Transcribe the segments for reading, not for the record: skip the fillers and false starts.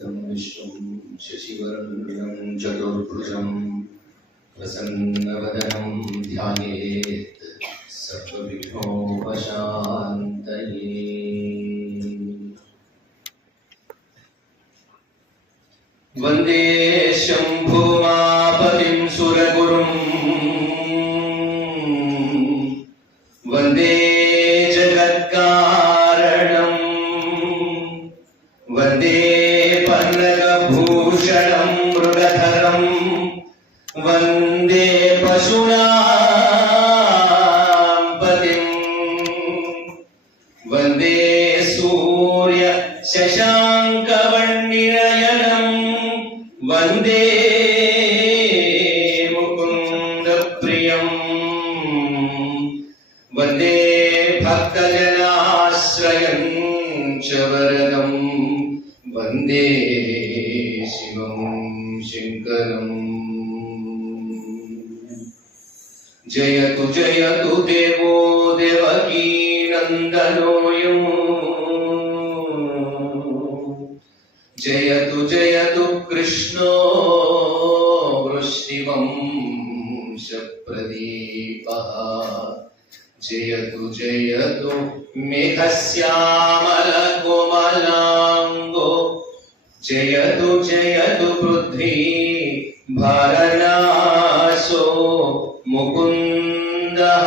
विष्णुं शशिवर्णं चतुर्भुजं प्रसन्नवदनं ध्यायेत् सर्वविघ्नोपशान्तये। वन्दे शम्भुमापतिं सुरगुरुं वन्दे जगत्कारणं वन्दे पन्नगभूषणं मृगधरं वन्दे पशूनां पतिं वन्दे सूर्य शशाङ्कवर्णिनयनं वन्दे मुकुन्दप्रियं वन्दे भक्तजनाश्रयं च वरदं वन्दे शिवं शङ्करम्। जयतु जयतु देवो देवकी नन्दनोऽयं जयतु जयतु कृष्णो वृष्णिवंशप्रदीपः जयतु जयतु मेघश्यामलकोमलाङ्गो जयतु जयतु पृथ्वी भरनाशो मुकुन्दः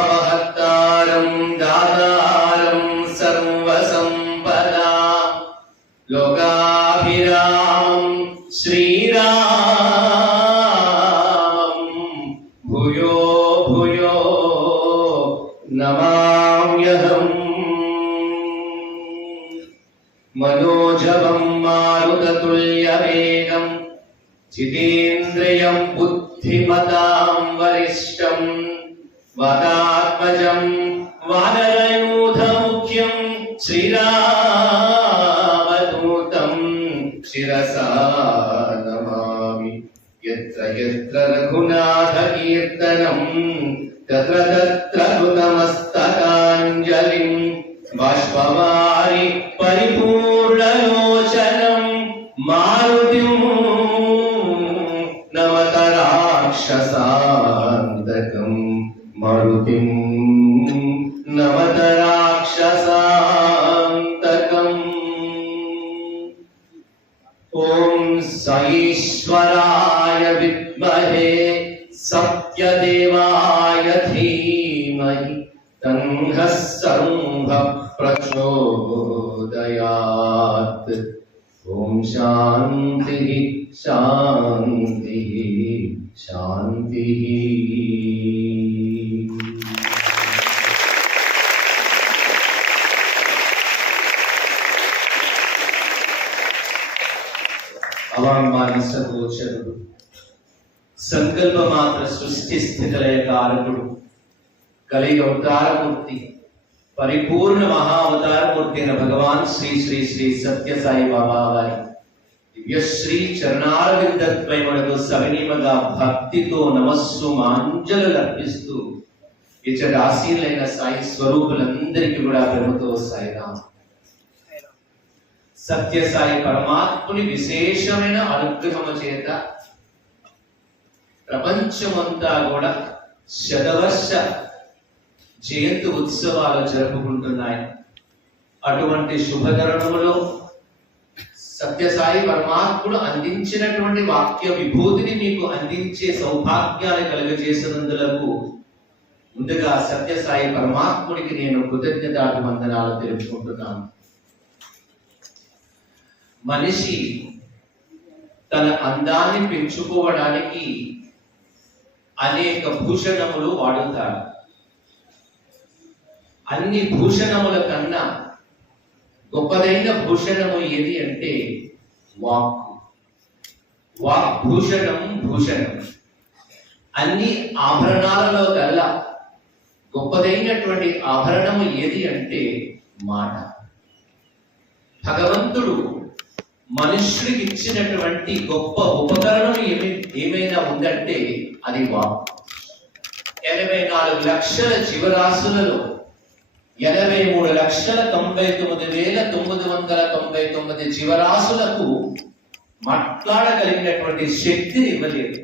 अवरामहत्तारं दातारं सर्वसम्पदा लोकाभिरामं श्रीरामं भूयो भूयो नमाम्यहम्। मनोजवं मारुततुल्यवेगं जितेन्द्रियं बुद्धिमतां वरिष्ठं वातात्मजं वानरयूथमुख्यं श्रीरामदूतं शिरसा नमामि। यत्र यत्र रघुनाथकीर्तनं तत्र तत्र कृतमस्तकाञ्जलिं बाष्पवारि परिपूर्णलोचनं मारुतिं नमत राक्षसान्तकं मारुतिं नमत राक्षसान्तकम्। ॐ साईश्वराय विद्महे सत्यदेवाय धीमहि तन्नः सर्वः प्रचोदयात्। ॐ शान्तिः शान्तिः शान्तिः। అవాంగ్మాని సగోచరుడు సంకల్ప మాత్ర సృష్టి స్థితిలయ కారకుడు కలిగ అవతారమూర్తి పరిపూర్ణ మహావతారమూర్తి అయిన భగవాన్ శ్రీ శ్రీ శ్రీ సత్య సాయి బాబా వారి దివ్యశ్రీ చరణారవిందత్వయమునకు సవినీమగా భక్తితో నమస్సు మాంజలు అర్పిస్తూ ఇచ్చటి ఆశీనులైన సాయి స్వరూపులందరికీ కూడా ప్రభుతో సాయిరాం. సత్య సాయి పరమాత్ముని విశేషమైన అనుగ్రహము చేత ప్రపంచమంతా కూడా శతవర్ష జయంతి ఉత్సవాలు జరుపుకుంటున్నాయి. అటువంటి శుభతరుణములో సత్యసాయి పరమాత్ముడు అందించినటువంటి వాక్య విభూతిని మీకు అందించే సౌభాగ్యాన్ని కలుగజేసినందులకు ముందుగా సత్యసాయి పరమాత్ముడికి నేను కృతజ్ఞతాభివందనాలు తెలుపుకుంటున్నాను. మనిషి తన అందాన్ని పెంచుకోవడానికి అనేక భూషణములు వాడుతాడు. అన్ని భూషణముల కన్నా గొప్పదైన భూషణము ఏది అంటే వాక్కు. వాగ్భూషణం భూషణం. అన్ని ఆభరణాలలో కల్లా గొప్పదైనటువంటి ఆభరణము ఏది అంటే మాట. భగవంతుడు మనుష్యుడికి ఇచ్చినటువంటి గొప్ప ఉపకరణం ఏమైనా ఉందంటే అది వాక్కు. 84 లక్షల జీవరాశులలో 83,99,999 జీవరాశులకు మాట్లాడగలిగినటువంటి శక్తిని ఇవ్వలేదు.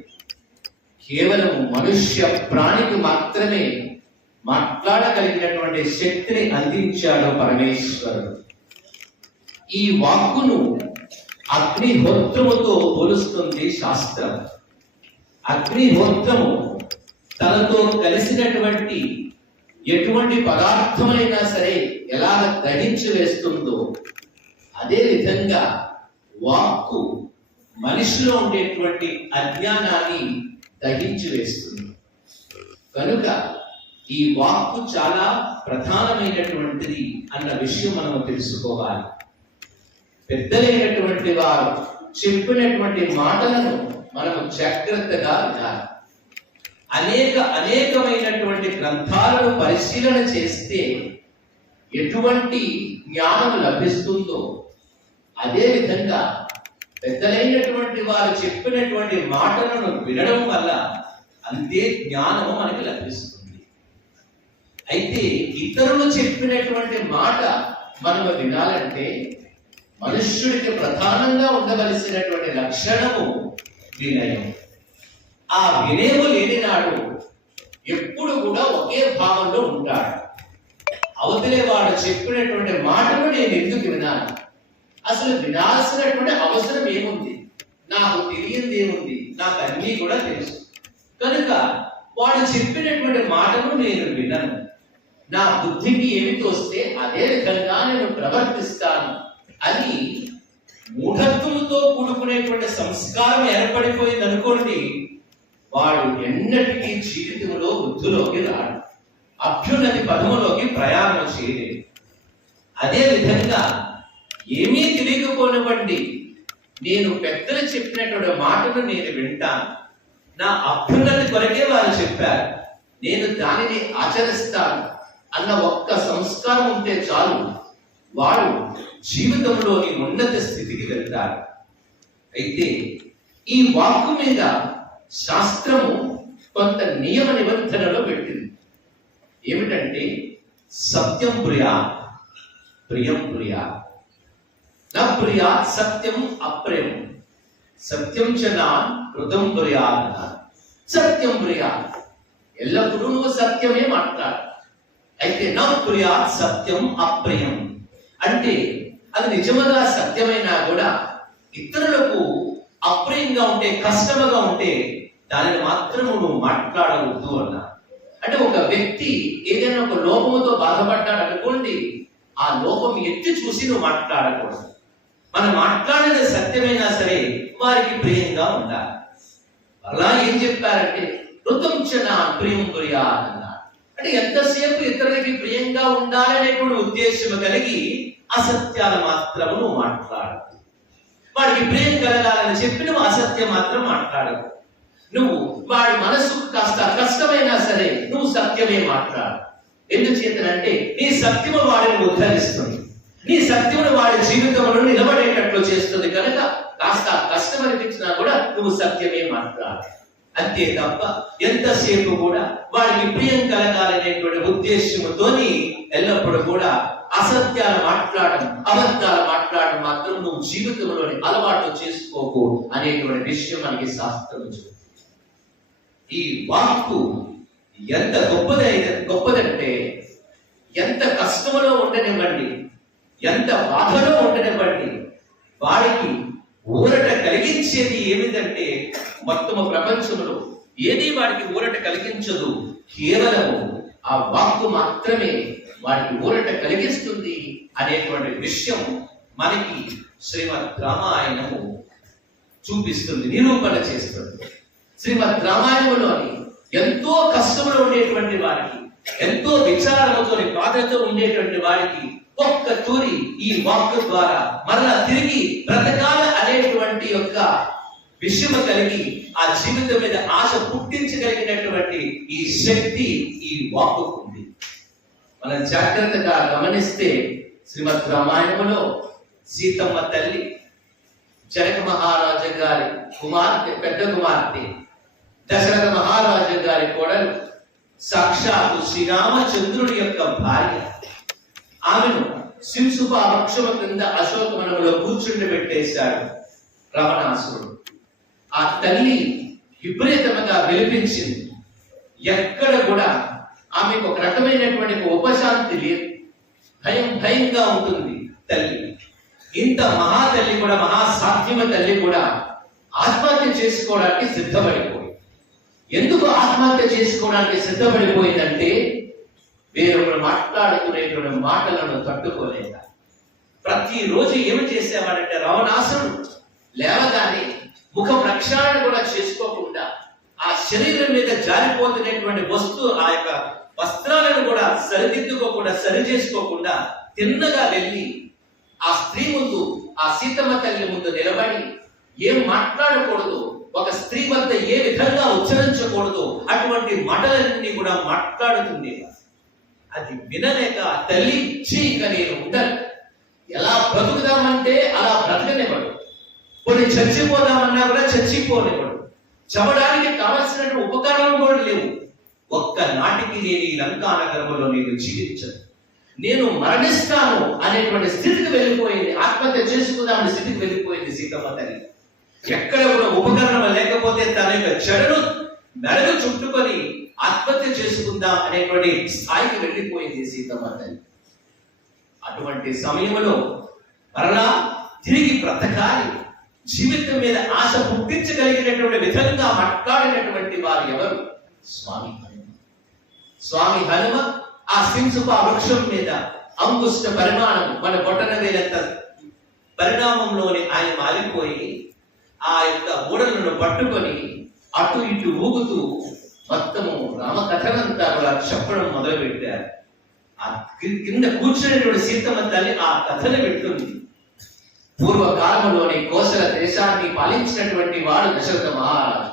కేవలం మనుష్య ప్రాణికి మాత్రమే మాట్లాడగలిగినటువంటి శక్తిని అందించాడు పరమేశ్వరుడు. ఈ వాక్కును అగ్నిహోత్రముతో పోలుస్తుంది శాస్త్రం. అగ్నిహోత్రము తనతో కలిసినటువంటి ఎటువంటి పదార్థమైనా సరే ఎలాగ దహించి వేస్తుందో అదే విధంగా వాక్కు మనిషిలో ఉండేటువంటి అజ్ఞానాన్ని దహించి వేస్తుంది. కనుక ఈ వాక్కు చాలా ప్రధానమైనటువంటిది అన్న విషయం మనం తెలుసుకోవాలి. పెద్దలైనటువంటి వారు చెప్పినటువంటి మాటలను మనం జాగ్రత్తగా వినాలి. అనేకమైనటువంటి గ్రంథాలను పరిశీలన చేస్తే ఎటువంటి జ్ఞానం లభిస్తుందో అదే విధంగా పెద్దలైనటువంటి వారు చెప్పినటువంటి మాటలను వినడం వల్ల అంతే జ్ఞానం మనకి లభిస్తుంది. అయితే ఇతరులు చెప్పినటువంటి మాట మనం వినాలంటే మనుష్యుడికి ప్రధానంగా ఉండవలసినటువంటి లక్షణము వినయం. ఆ వినయము లేని నాడు ఎప్పుడు కూడా ఒకే భావంలో ఉంటాడు. అవతలే వాడు చెప్పినటువంటి మాటను నేను ఎందుకు వినాలి, అసలు వినాల్సినటువంటి అవసరం ఏముంది, నాకు తెలియంది ఏముంది, నాకు అన్నీ కూడా తెలుసు, కనుక వాడు చెప్పినటువంటి మాటను నేను వినను, నా బుద్ధికి ఏమి తోస్తే అదే విధంగా నేను ప్రవర్తిస్తాను అని మూఢత్వంతో కూడుకునేటువంటి సంస్కారం ఏర్పడిపోయింది అనుకోండి, వాడు ఎన్నటికీ జీవితంలో వృద్ధిలోకి రాడు, అభ్యున్నతి పదములోకి ప్రయాణం చేయలేదు. అదే విధంగా ఏమీ తెలియకపోనివ్వండి, నేను పెద్దలు చెప్పినటువంటి మాటను నేను వింటాను, నా అభ్యున్నతి కొరకే వారు చెప్పారు, నేను దానిని ఆచరిస్తాను అన్న ఒక్క సంస్కారం ఉంటే చాలు, వాడు జీవితంలోని ఉన్నత స్థితికి వెళ్తారు. అయితే ఈ వాక్కు మీద శాస్త్రము కొంత నియమ నిబంధనలో పెట్టింది. ఏమిటంటే సత్యం ప్రియా ప్రియం ప్రియా, నా ప్రియా సత్యం అప్రియం, సత్యం చనా హృదం ప్రియా. సత్యం ప్రియా, ఎల్లప్పుడూ నువ్వు సత్యమే మాట్లాడు. అయితే నా ప్రియా సత్యం అప్రియం అంటే అది నిజముగా సత్యమైనా కూడా ఇతరులకు అప్రియంగా ఉంటే, కష్టముగా ఉంటే దానిని మాత్రము నువ్వు మాట్లాడవద్దు అన్నా. అంటే ఒక వ్యక్తి ఏదైనా ఒక లోపముతో బాధపడ్డాడు అనుకోండి, ఆ లోపం ఎత్తి చూసి నువ్వు మాట్లాడకూడదు. మనం మాట్లాడేది సత్యమైనా సరే వారికి ప్రియంగా ఉండాలి. అలా ఏం చెప్పారంటే ఋతంచన ప్రియం ప్రియా అన్నారు. అంటే ఎంతసేపు ఇతరులకి ప్రియంగా ఉండాలనేటువంటి ఉద్దేశం కలిగి అసత్యాలు మాత్రము నువ్వు మాట్లాడు. వాడికి ప్రియం కలగాలని చెప్పి నువ్వు అసత్యం మాత్రం మాట్లాడవు. నువ్వు వాడి మనసుకు కాస్త కష్టమైనా సరే నువ్వు సత్యమే మాట్లాడు. ఎందుచేతనంటే నీ సత్యము వాడిని ఉద్ధరిస్తుంది, నీ సత్యమును వాడి జీవితంలో నిలబడేటట్లు చేస్తుంది. కనుక కాస్త కష్టం అనిపించినా కూడా నువ్వు సత్యమే మాట్లాడు. అంతే తప్ప ఎంతసేపు కూడా వాడికి ప్రియం కలగాలనేటువంటి ఉద్దేశముతోని ఎల్లప్పుడూ కూడా అసత్యాలు మాట్లాడడం, అబద్ధాలు మాట్లాడడం మాత్రం నువ్వు జీవితంలోని అలవాటు చేసుకోకు అనేటువంటి విషయం మనకి శాస్త్రం చెబుతుంది. ఈ వాక్కు ఎంత గొప్పదంటే ఎంత కష్టములో ఉండనివ్వండి, ఎంత బాధలో ఉండనివ్వండి, వాడికి ఊరట కలిగించేది ఏమిటంటే మొత్తము ప్రపంచంలో ఏది వాడికి ఊరట కలిగించదు, కేవలము ఆ వాక్కు మాత్రమే వాడికి ఊరట కలిగిస్తుంది అనేటువంటి విషయం మనకి శ్రీమద్ రామాయణము చూపిస్తుంది, నిరూపణ చేస్తుంది. శ్రీమద్ రామాయణంలోని ఎంతో కష్టంలో ఉండేటువంటి వారికి, ఎంతో విచారముతో బాధతో ఉండేటువంటి వారికి ఒక్క తూరి ఈ వాక్కు ద్వారా మరలా తిరిగి బ్రతకాల అనేటువంటి యొక్క విషయము కలిగి ఆ జీవితం మీద ఆశ పుట్టించగలిగినటువంటి ఈ శక్తి ఈ వాక్కు ఉంది. మనం జాగ్రత్తగా గమనిస్తే శ్రీమద్ రామాయణంలో సీతమ్మ తల్లి జనక మహారాజు గారి కుమార్తె, పెద్ద కుమార్తె, దశరథ మహారాజు గారి కోడలు, సాక్షాత్తు శ్రీరామచంద్రుడి యొక్క భార్య. ఆమెను శింశుప వృక్షము కింద అశోకవనములో కూర్చుండబెట్టేశాడు రావణాసురుడు. ఆ తల్లి విపరీతంగా విలిపించింది. ఎక్కడ కూడా ఆమెకు ఒక రకమైనటువంటి ఉపశాంతి లేదు. భయంగా ఉంటుంది తల్లి. ఇంత మహాతల్లి కూడా, మహాసాధ్యమ తల్లి కూడా ఆత్మహత్య చేసుకోవడానికి సిద్ధపడిపోయింది. ఎందుకు ఆత్మహత్య చేసుకోవడానికి సిద్ధపడిపోయిందంటే వేరొకరు మాట్లాడుకునేటువంటి మాటలను తట్టుకోలేక. ప్రతిరోజు ఏమి చేసేవాడంటే రావణాసురుడు లేవగానే ముఖ ప్రక్షాళన కూడా చేసుకోకుండా ఆ శరీరం మీద జారిపోతున్నటువంటి ఆ యొక్క వస్త్రాలను కూడా సరిదిద్దుకోకుండా, సరి చేసుకోకుండా తిన్నగా వెళ్ళి ఆ స్త్రీ ముందు, ఆ సీతమ్మ తల్లి ముందు నిలబడి ఏం మాట్లాడకూడదు, ఒక స్త్రీ వద్ద ఏ విధంగా ఉచ్చరించకూడదు, అటువంటి మాటలన్నీ కూడా మాట్లాడుతుంది. అది వినలేక తల్లి చీక నేను ఉండను, ఎలా బ్రతుకుదామంటే అలా బ్రతకనివ్వడు, కొన్ని చచ్చిపోదామన్నా కూడా చచ్చిపోనివ్వడు, చవడానికి కావలసినటువంటి ఉపకరణం కూడా లేవు. ఒక్క నాటికి నేను ఈ లంకా నగరంలో నేను జీవించను, నేను మరణిస్తాను అనేటువంటి స్థితికి వెళ్ళిపోయింది. ఆత్మహత్య చేసుకుందామనే స్థితికి వెళ్ళిపోయింది సీతమ్మ తల్లి. ఎక్కడ కూడా ఉపకరణం లేకపోతే తన యొక్క చెడును మెడకు చుట్టుకొని ఆత్మహత్య చేసుకుందాం అనేటువంటి స్థాయికి వెళ్ళిపోయింది సీతమ్మ తల్లి. అటువంటి సమయంలో మరలా తిరిగి బ్రతకాలి, జీవితం మీద ఆశ పుట్టించగలిగినటువంటి విధంగా మాట్లాడినటువంటి వారు ఎవరు? స్వామి హనుమ. స్వామి హనుమ ఆ శింశుప వృక్షం మీద అంగుష్ట పరిమాణం, మన బొటన వేలంత పరిణామంలోని ఆయన మారిపోయి ఆ యొక్క బూడలను పట్టుకొని అటు ఇటు ఊగుతూ మొత్తము రామకథనంతా కూడా చెప్పడం మొదలు పెట్టారు. ఆ కింద కూర్చునేటువంటి సీతమ్మ తల్లి ఆ కథను పెడుతుంది. పూర్వకాలంలోని కోసల దేశాన్ని పాలించినటువంటి వాడు దశరథ మహారాజు.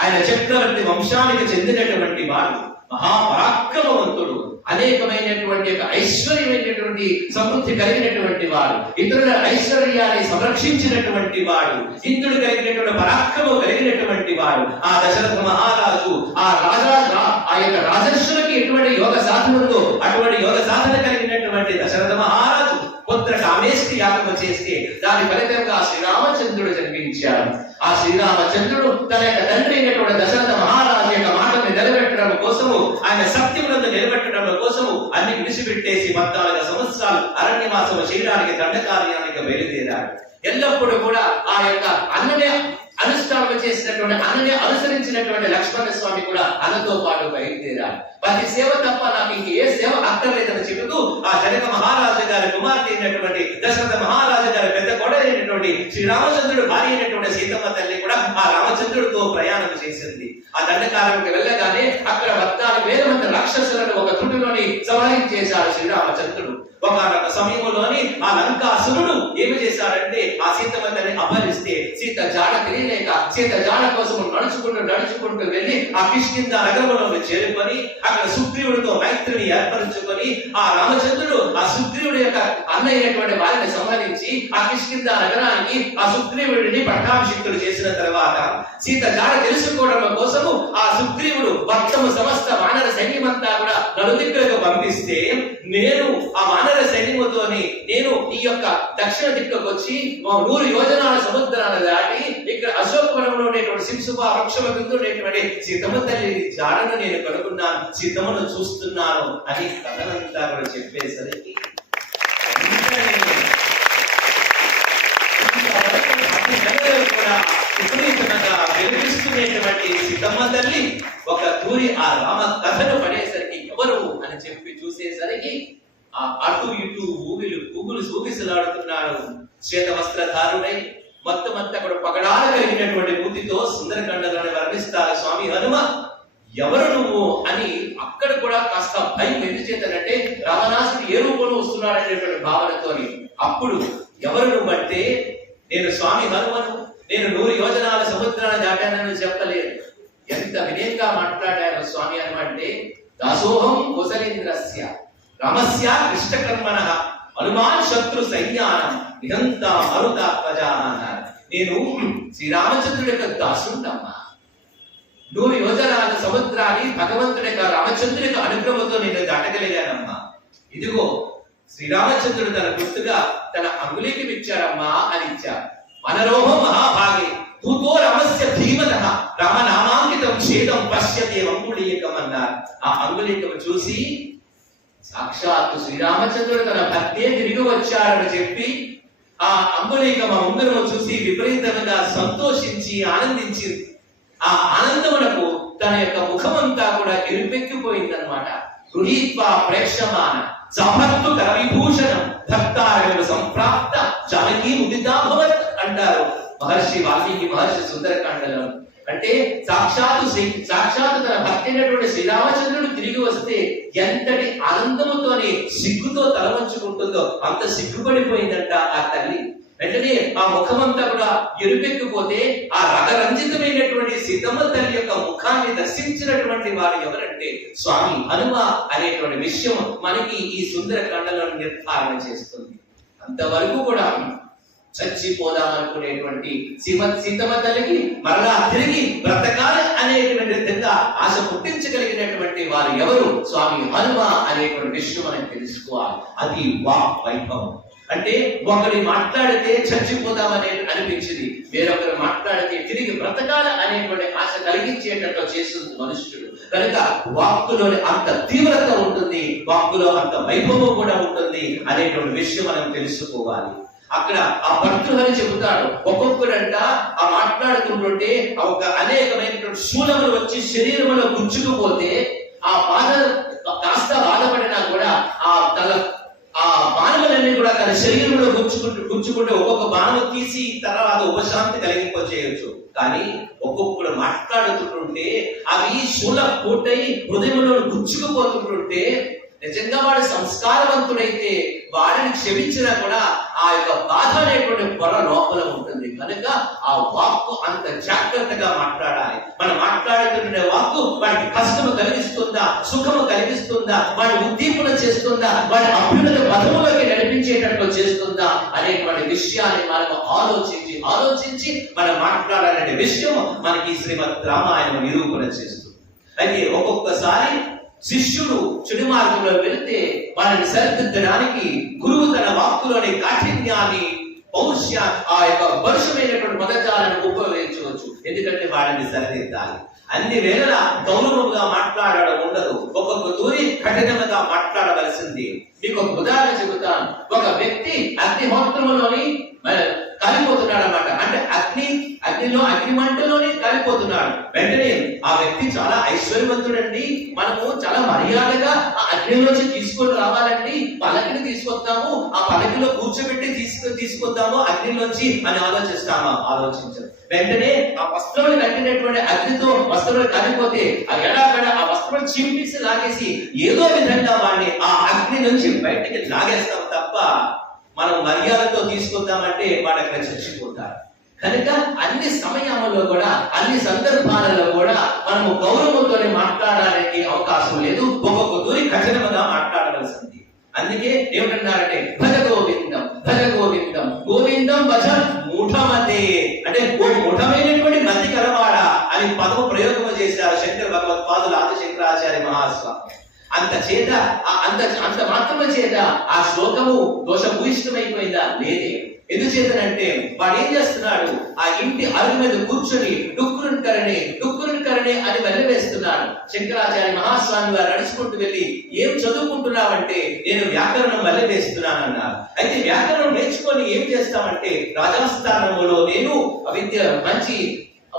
ఆయన చక్రవర్తి వంశానికి చెందినటువంటి వాడు, మహాపరాక్రమవంతుడు, అనేకమైనటువంటి ఐశ్వర్యమైనటువంటి సమృద్ధి కలిగినటువంటి వాడు, ఇతరుల ఐశ్వర్యాన్ని సంరక్షించినటువంటి వాడు, ఇంద్రుడు కలిగినటువంటి పరాక్రమం కలిగినటువంటి వాడు. ఆ దశరథ మహారాజు ఆ యొక్క రాజర్షులకి ఎటువంటి యోగ సాధన ఉందో అటువంటి యోగ సాధన కలిగినటువంటి దశరథ మహారాజు పుత్ర కామేష్టి యాగం చేస్తే దాని ఫలితంగా శ్రీరామచంద్రుడు జన్మించాడు. ఆ శ్రీరామచంద్రుడు తన యొక్క తండ్రి అయినటువంటి దశరథ మహారాజు యొక్క మాటను నిలబెట్టడం కోసము, ఆయన సత్యములను నిలబెట్టడం కోసము అన్ని విడిచిపెట్టేసి 14 సంవత్సరాలు అరణ్యవాసము చేయడానికి దండకార్యానికి బయలుదేరాడు. ఎల్లప్పుడూ కూడా ఆ యొక్క అన్ననే అనుష్ఠానం చేసినటువంటి, అన్ననే అనుసరించినటువంటి లక్ష్మణ స్వామి కూడా అన్నతో పాటు బయలుదేరాడు. ప్రతి సేవ తప్ప నాకు ఇంక ఏ సేవ అక్కర్లేదని చెబుతూ ఆ జనక మహారాజు గారి కుమార్తె అయినటువంటి దశరథ మహారాజు గారి పెద్ద కోడలైనటువంటి శ్రీరామచంద్రుడు భార్య అయినటువంటి సీతమ్మ తల్లి కూడా ఆ రామచంద్రుడితో ప్రయాణం చేసింది. ఆ దండకారణకు వెళ్ళగానే అక్కడ 14,000 మంది రాక్షసులను ఒక త్రుటిలోని సంహరించేశాడు శ్రీరామచంద్రుడు. ఒకనొక సమయంలోని ఆ లంకాసురుడు ఏమి చేశాడంటే ఆ సీతమ్మ తల్లిని అపహరిస్తే సీత జాడ తెలియలేక సీత జాడ కోసం నడుచుకుంటూ వెళ్ళి ఆ కిష్కింద నగరంలో చేరుకొని అక్కడ సుగ్రీవుడితో మైత్రిని ఏర్పరచుకొని ఆ రామచంద్రుడు ఆ సుగ్రీవుడి యొక్క అన్నయ్యటువంటి వారిని సంహరించి ఆ కిష్కింద నగరానికి ఆ సుగ్రీవుడిని పట్టాభిషిక్తుడు చేసిన తర్వాత సీత జాడ తెలుసుకోవడం కోసము ఆ సుగ్రీవుడు మొత్తము సమస్త వానర సైన్యమంతా కూడా నలుదిక్కులకు పంపిస్తే నేను ఆ వానర సైన్యముతోని నేను ఈ యొక్క దక్షిణ దిక్కుకు వచ్చి 100 యోజనాల సముద్రాన్ని దాటి ఇక్కడ అశోకవనంలో ఉండేటువంటి శింశుప వృక్షము కింద ఉండేటువంటి సీతమ్మ తల్లి జాడను నేను కనుక్కున్నాను, సీతమ్మను చూస్తున్నాను అని కథనంతా కూడా చెప్పేసరికి విపరీతంగా వెలిపిస్తున్నటువంటి సీతమ్మ తల్లి ఒక తూరి ఆ రామ కథను పడేసరికి ఎవరు అని చెప్పి చూసేసరికి ఆ అటు ఇటు ఊగులు సూగిసలాడుతున్నాడు. శ్వేత వస్త్రధారుడై మొత్తం అంతా కూడా పగడాలు కలిగినటువంటి మూతితో సుందరకాండలను వర్ణిస్తారు స్వామి హనుమ. ఎవరు నువ్వు అని అక్కడ కూడా కాస్త భయం ఎందుకు చేతనంటే రావణాసుడు ఏ రూపంలో వస్తున్నాడు అనేటువంటి భావనతోని. అప్పుడు ఎవరు నువ్వు అంటే నేను స్వామి హనుమను, నేను 100 యోజనాల సముద్రాన్ని దాటానని చెప్పలేదు. ఎంత వినయంగా మాట్లాడారు స్వామి హనుమ అంటే దాసోహం కుశలేంద్రస్య రామస్య కృష్ణకర్మణః హనుమాన్ శత్రు సైన్యానం నిహంత మరుతాత్మజా అన్నారు. నేను శ్రీరామచంద్రుడి యొక్క దాసుడమ్మా. 100 యోజనాల సముద్రాన్ని భగవంతుడి యొక్క రామచంద్రుడి యొక్క అనుగ్రహంతో నేను దాటగలిగానమ్మా. ఇదిగో శ్రీరామచంద్రుడు తన గుర్తుగా తన అంగుళీకం ఇచ్చాడమ్మా అని ఇచ్చాడు. మనరోహ మహాభాగే దూతో రమస్య ధీమతః రామనామాంకితం ఛేదం పశ్యతే అంగుళీకం అన్నారు. ఆ అంగుళీకం చూసి సాక్షాత్తు శ్రీరామచంద్రుడు తన భర్తే తిరిగి వచ్చాడని చెప్పి ఆ అంగుళీకం ఆ ఉంగరం చూసి విపరీతంగా సంతోషించి ఆనందించింది. ఆ ఆనందమునకు తన యొక్క ముఖమంతా కూడా ఎరుపెక్కిపోయిందనమాట. గృహీత్వా ప్రేక్షమాన సంభక్తు కర విభూషణం భక్తారగ సంప్రాప్త జానకీ ముదితాభవత్ అంటారు మహర్షి వాల్మీకి మహర్షి సుందరకాండలో. అంటే సాక్షాత్తు తన భక్తి అయినటువంటి శ్రీరామచంద్రుడు తిరిగి వస్తే ఎంతటి ఆనందముతోని సిగ్గుతో తల వంచుకుంటుందో అంత సిగ్గుపడిపోయిందంట ఆ తల్లి. వెంటనే ఆ ముఖమంతా కూడా ఎరుపెక్కిపోతే ఆ రగరంజితమైనటువంటి సీతమ్మ తల్లి యొక్క ముఖాన్ని దర్శించినటువంటి వారు ఎవరంటే స్వామి హనుమ అనేటువంటి విషయం మనకి ఈ సుందరకాండలో నిర్ధారణ చేస్తుంది. అంతవరకు కూడా చచ్చిపోదామనుకునేటువంటి సీతమ్మ తల్లికి మరలా తిరిగి బ్రతకాలి అనేటువంటి విధంగా ఆశ పుట్టించగలిగినటువంటి వారు ఎవరు? స్వామి హనుమ అనేటువంటి విషయం మనం తెలుసుకోవాలి. అది వాక్ వైభవం. అంటే ఒకరి మాట్లాడితే చచ్చిపోదామని అనిపించింది, వేరొకరు మాట్లాడితే తిరిగి బ్రతకాల అనేటువంటి ఆశ కలిగించేటట్లు చేస్తుంది మనుష్యుడు. కనుక వాక్కులోని అంత తీవ్రత ఉంటుంది, వాక్కులో అంత వైభవం కూడా ఉంటుంది అనేటువంటి విషయం మనం తెలుసుకోవాలి. అక్కడ ఆ భర్తృహరి చెబుతాడు, ఒక్కొక్కడంట ఆ మాట్లాడుతుంటే ఒక అనేకమైనటువంటి శూలములు వచ్చి శరీరంలో గుచ్చుకుపోతే ఆ బాధ కాస్త బాధపడినా కూడా ఆ బాణములన్నీ కూడా తన శరీరంలో గుచ్చుకుంటే ఒక్కొక్క బాణము తీసి తర్వాత ఉపశాంతి కలిగింపచేయొచ్చు. కానీ ఒక్కొక్కడు మాట్లాడుతుంటే అవి శూల పూటై హృదయంలో గుచ్చుకుపోతుంటే నిజంగా వాడు సంస్కారవంతుడైతే వాడిని క్షమించినా కూడా ఆ యొక్క బాధ అనేటువంటి పొర లోపల ఉంటుంది. కనుక ఆ వాక్కు అంత జాగ్రత్తగా మాట్లాడాలి. మనం మాట్లాడుతున్న వాక్కు వాడికి కష్టము కలిగిస్తుందా, సుఖము కలిగిస్తుందా, వాడి ఉద్దీపన చేస్తుందా, వాడి అభ్యున్నత పదములోకి నడిపించేటట్లు చేస్తుందా అనేటువంటి విషయాన్ని మనం ఆలోచించి మనం మాట్లాడాలనే విషయం మనకి శ్రీమద్ రామాయణం నిరూపణ చేస్తుంది. అయితే ఒక్కొక్కసారి శిష్యుడు చెడు మార్గంలో వెళితే వారిని సరిదిద్దడానికి గురువు తన వాక్కులోని కాఠిన్యాన్ని పౌరుష ఆ యొక్క పరుషమైనటువంటి పదజాలను ఉపయోగించవచ్చు. ఎందుకంటే వాడిని సరిదిద్దాలి. అన్ని వేళలా గౌరవముగా మాట్లాడడం ఉండదు, ఒక్కొక్క తూరి కఠినంగా మాట్లాడవలసింది. మీకు ఒక ఉదాహరణ చెబుతాను. ఒక వ్యక్తి అగ్నిహోత్రములోని కాలిపోతున్నాడు అన్నమాట. అంటే అగ్ని మంటలోనే కాలిపోతున్నాడు. వెంటనే ఆ వ్యక్తి చాలా ఐశ్వర్యవంతుడండి, మనము చాలా మర్యాదగా ఆ అగ్నిలోంచి తీసుకొని రావాలండి, పలకిని తీసుకొస్తాము, ఆ పలకిలో కూర్చోబెట్టి తీసుకొద్దాము అగ్నిలోంచి అని ఆలోచించారు. వెంటనే ఆ వస్త్రం కట్టినటువంటి అగ్నితో వస్త్రం కాలిపోతే ఆ ఎడాకడ ఆ వస్త్రం చింపిసి లాగేసి ఏదో విధంగా వాడిని ఆ అగ్ని నుంచి బయటికి లాగేస్తాం తప్ప మనం మర్యాదతో తీసుకొద్దామంటే వాడు అక్కడ చచ్చిపోతారు. కనుక అన్ని సమయాలలో కూడా అన్ని సందర్భాలలో కూడా మనము గౌరవంతోనే మాట్లాడడానికి అవకాశం లేదు, ఒక్కొక్క దూరి కఠినంగా మాట్లాడవలసింది. అందుకే ఏమిటన్నారంటే భజ గోవిందం భజ గోవిందం గోవిందం భజ మూఢమతే, అంటే మూఢమైనటువంటి మతి కలవాడా అని పదము ప్రయోగం చేశారు శంకర భగవత్పాదులు ఆదిశంకరాచార్య మహాస్వామి. అంత మాత్రమే చేత ఆ శ్లోకము దోషభూయిష్టమైపోయిందా? లేదే. ఎందుచేతనంటే వాడు ఏం చేస్తున్నాడు, ఆ ఇంటి అరుగు మీద కూర్చొని డుక్కురున్ కరణే అని వెళ్ళవేస్తున్నాడు. శంకరాచార్య మహాస్వామి వారు నడుచుకుంటూ వెళ్ళి ఏం చదువుకుంటున్నావంటే నేను వ్యాకరణం వెళ్ళవేస్తున్నానన్నారు. అయితే వ్యాకరణం నేర్చుకొని ఏం చేస్తామంటే రాజస్థానంలో నేను మంచి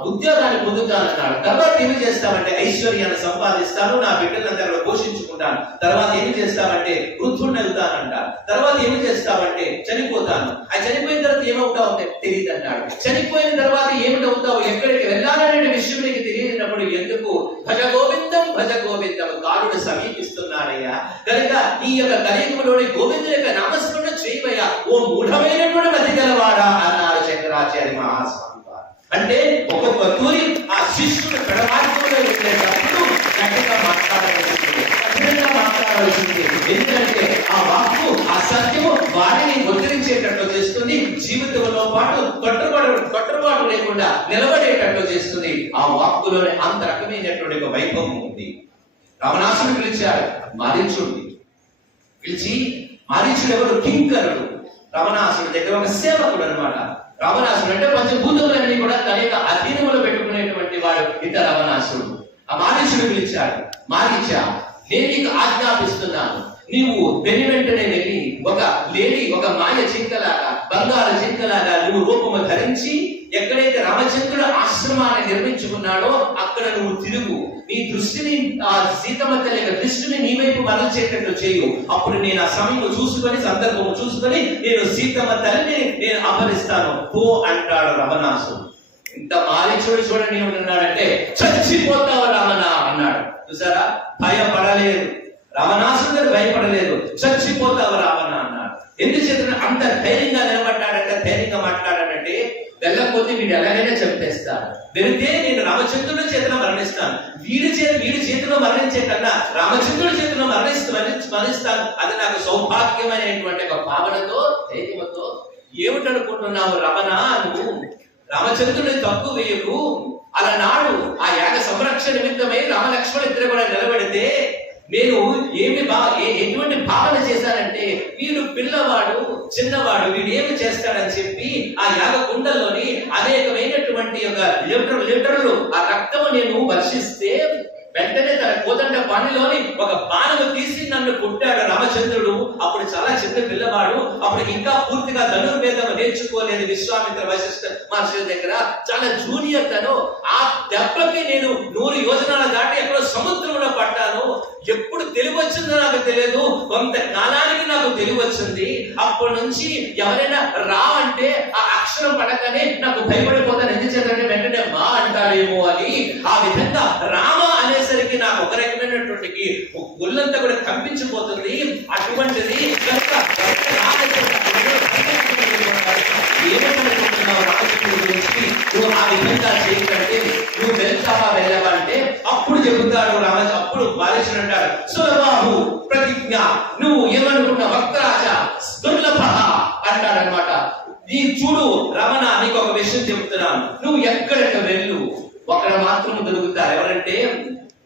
ఉద్యోగాన్ని పొందుతానన్నాడు. తర్వాత ఏమి చేస్తామంటే ఐశ్వర్యాన్ని సంపాదిస్తాను, నా బిడ్డలందరూ పోషించుకుంటాను. తర్వాత ఏమి చేస్తామంటే వృద్ధుడిని అవుతానంటాడు. తర్వాత ఏమి చేస్తామంటే చనిపోతాను. ఆ చనిపోయిన తర్వాత ఏమవుతావు తెలియదు అంటాడు. చనిపోయిన తర్వాత ఏమిటవుతావు, ఎక్కడికి వెళ్ళాలనే విషయం నీకు తెలియనప్పుడు ఎందుకు భజ గోవిందం కారుడు సమీపిస్తున్నాడయ్యా. కనుక ఈ యొక్క కలియుగంలోని గోవిందుని యొక్క నామస్మరణ చేయవయ్యా ఓ మూఢమైనటువంటి మతి గలవాడా అన్నారు శంకరాచార్య మహాస్వామి. అంటే ఒక్కొక్క తూరి ఆ శిష్యుడు పెడమార్గంలో వెళ్ళేటప్పుడు గట్టిగా మాట్లాడవలసింది, కఠినంగా మాట్లాడవలసింది. ఎందుకంటే ఆ వాక్కు ఆ సత్యము వారిని ఉద్ధరించేటట్లు చేస్తుంది, జీవితంలో పాటు కట్టుబాటు లేకుండా నిలబడేటట్లు చేస్తుంది. ఆ వాక్కులోనే అంత రకమైనటువంటి ఒక వైభవం ఉంది. రావణాసురుడు పిలిచాడు, మారించుడిని పిలిచి మారీచుడు ఎవరు? కింకరుడు. రావణాసుడి దగ్గర ఒక సేవకుడు అన్నమాట. రావణాసుడు అంటే పంచభూతములన్నీ కూడా తన యొక్క అధీనములో పెట్టుకునేటువంటి వాడు ఇంత రావణాసుడు. ఆ మారీచుడు పిలిచాడు, మారీచా, నేను నీకు ఆజ్ఞాపిస్తున్నాను, నీవు వెంటనే వెళ్ళి ఒక మాయ జింకలాగా, బంగారు జింకలాగా నువ్వు రూపము ధరించి ఎక్కడైతే రామచంద్రుడు ఆశ్రమాన్ని నిర్మించుకున్నాడో అక్కడ నువ్వు తిరుగు. నీ దృష్టిని, ఆ సీతమ్మ తల్లి యొక్క దృష్టిని నీ వైపు మరల్చేటట్టు చేయు. అప్పుడు నేను ఆ సమయం చూసుకొని, సందర్భము చూసుకొని నేను సీతమ్మ తల్లిని నేను అపహరిస్తాను పో అంటాడు రావణాసుడు. ఇంత మారీచుడు చూడండి ఏమన్నాడంటే, చచ్చిపోతావు రావణ అన్నాడు. చూసారా, భయపడలేదు రావణాసుడు, భయపడలేదు. చచ్చిపోతావు రావణ అన్నాడు. ఎందుచేత అంత ధైర్యంగా నిలబడ్డాడంటే, ధైర్యంగా మాట్లాడాడంటే, వెళ్ళకపోతే వీడు ఎలాగైనా చంపేస్తాడు, వెళితే నేను రామచంద్రుడి చేతిలో మరణిస్తాను, వీడి చేతిలో మరణించే కన్నా రామచంద్రుడి చేతిలో మరణిస్తాను, అది నాకు సౌభాగ్యమైనటువంటి ఒక భావనతో, ధైర్యంతో. ఏమిటనుకుంటున్నావు రమణ, నువ్వు రామచంద్రుడిని తక్కువ వేయకు. అలనాడు ఆ యాగ సంరక్షణ నిమిత్తమై రామలక్ష్మణ ఇద్దరు కూడా నిలబడితే నేను ఎటువంటి భావన చేశానంటే, వీడు పిల్లవాడు, చిన్నవాడు, వీడు ఏమి చేస్తాడని చెప్పి ఆ యాగ కుండల్లోని అనేకమైనటువంటి లీటర్లు ఆ రక్తము నేను వర్షిస్తే వెంటనే తన కోదండ పాణిలోని ఒక బాణము తీసి నన్ను కొట్టాడు రామచంద్రుడు. అప్పుడు చాలా చిన్న పిల్లవాడు, అప్పుడు ఇంకా పూర్తిగా ధనుర్వేదం నేర్చుకోలేదు. విశ్వామిత్ర వశిష్ఠ మహర్షుల దగ్గర చాలా జూనియర్ తను. ఆ దెబ్బకి నేను 100 యోజనాల దాటి ఎక్కడో సముద్రంలో పడ్డాను. ఎప్పుడు తెలివి వచ్చిందో నాకు తెలియదు, కొంతకాలానికి నాకు తెలివి వచ్చింది. అప్పటి నుంచి ఎవరైనా రా అంటే ఆ అక్షరం పడకనే నాకు భయపడిపోతాను. ఎందుచేతంటే వెంటనే మా అంటాడేమో అని. ఆ విధంగా రామ అనేసరికి నాకు ఒక రకమైనటువంటి ఒళ్ళంతా కూడా కంపించిపోతుంది. అటువంటిది ఏమనుకుంటున్నావు రామచంద్రుడి గురించి? నువ్వు ఆ విధంగా చేయకంటే నువ్వు వెళ్తావా వెళ్ళవా అంటే అప్పుడు చెబుతాడు అప్పుడు బాలేశ్వరుడు అంటాడు, సులభాహు ప్రతిజ్ఞ, నువ్వు ఏమనుకున్నా వక్తరాజ దుర్లభ అంటాడనమాట. నీ చూడు రమణ, నీకు ఒక విషయం చెబుతున్నాను, నువ్వు ఎక్కడికి వెళ్ళు ఒకడు మాత్రం దొరుకుతారు. ఎవరంటే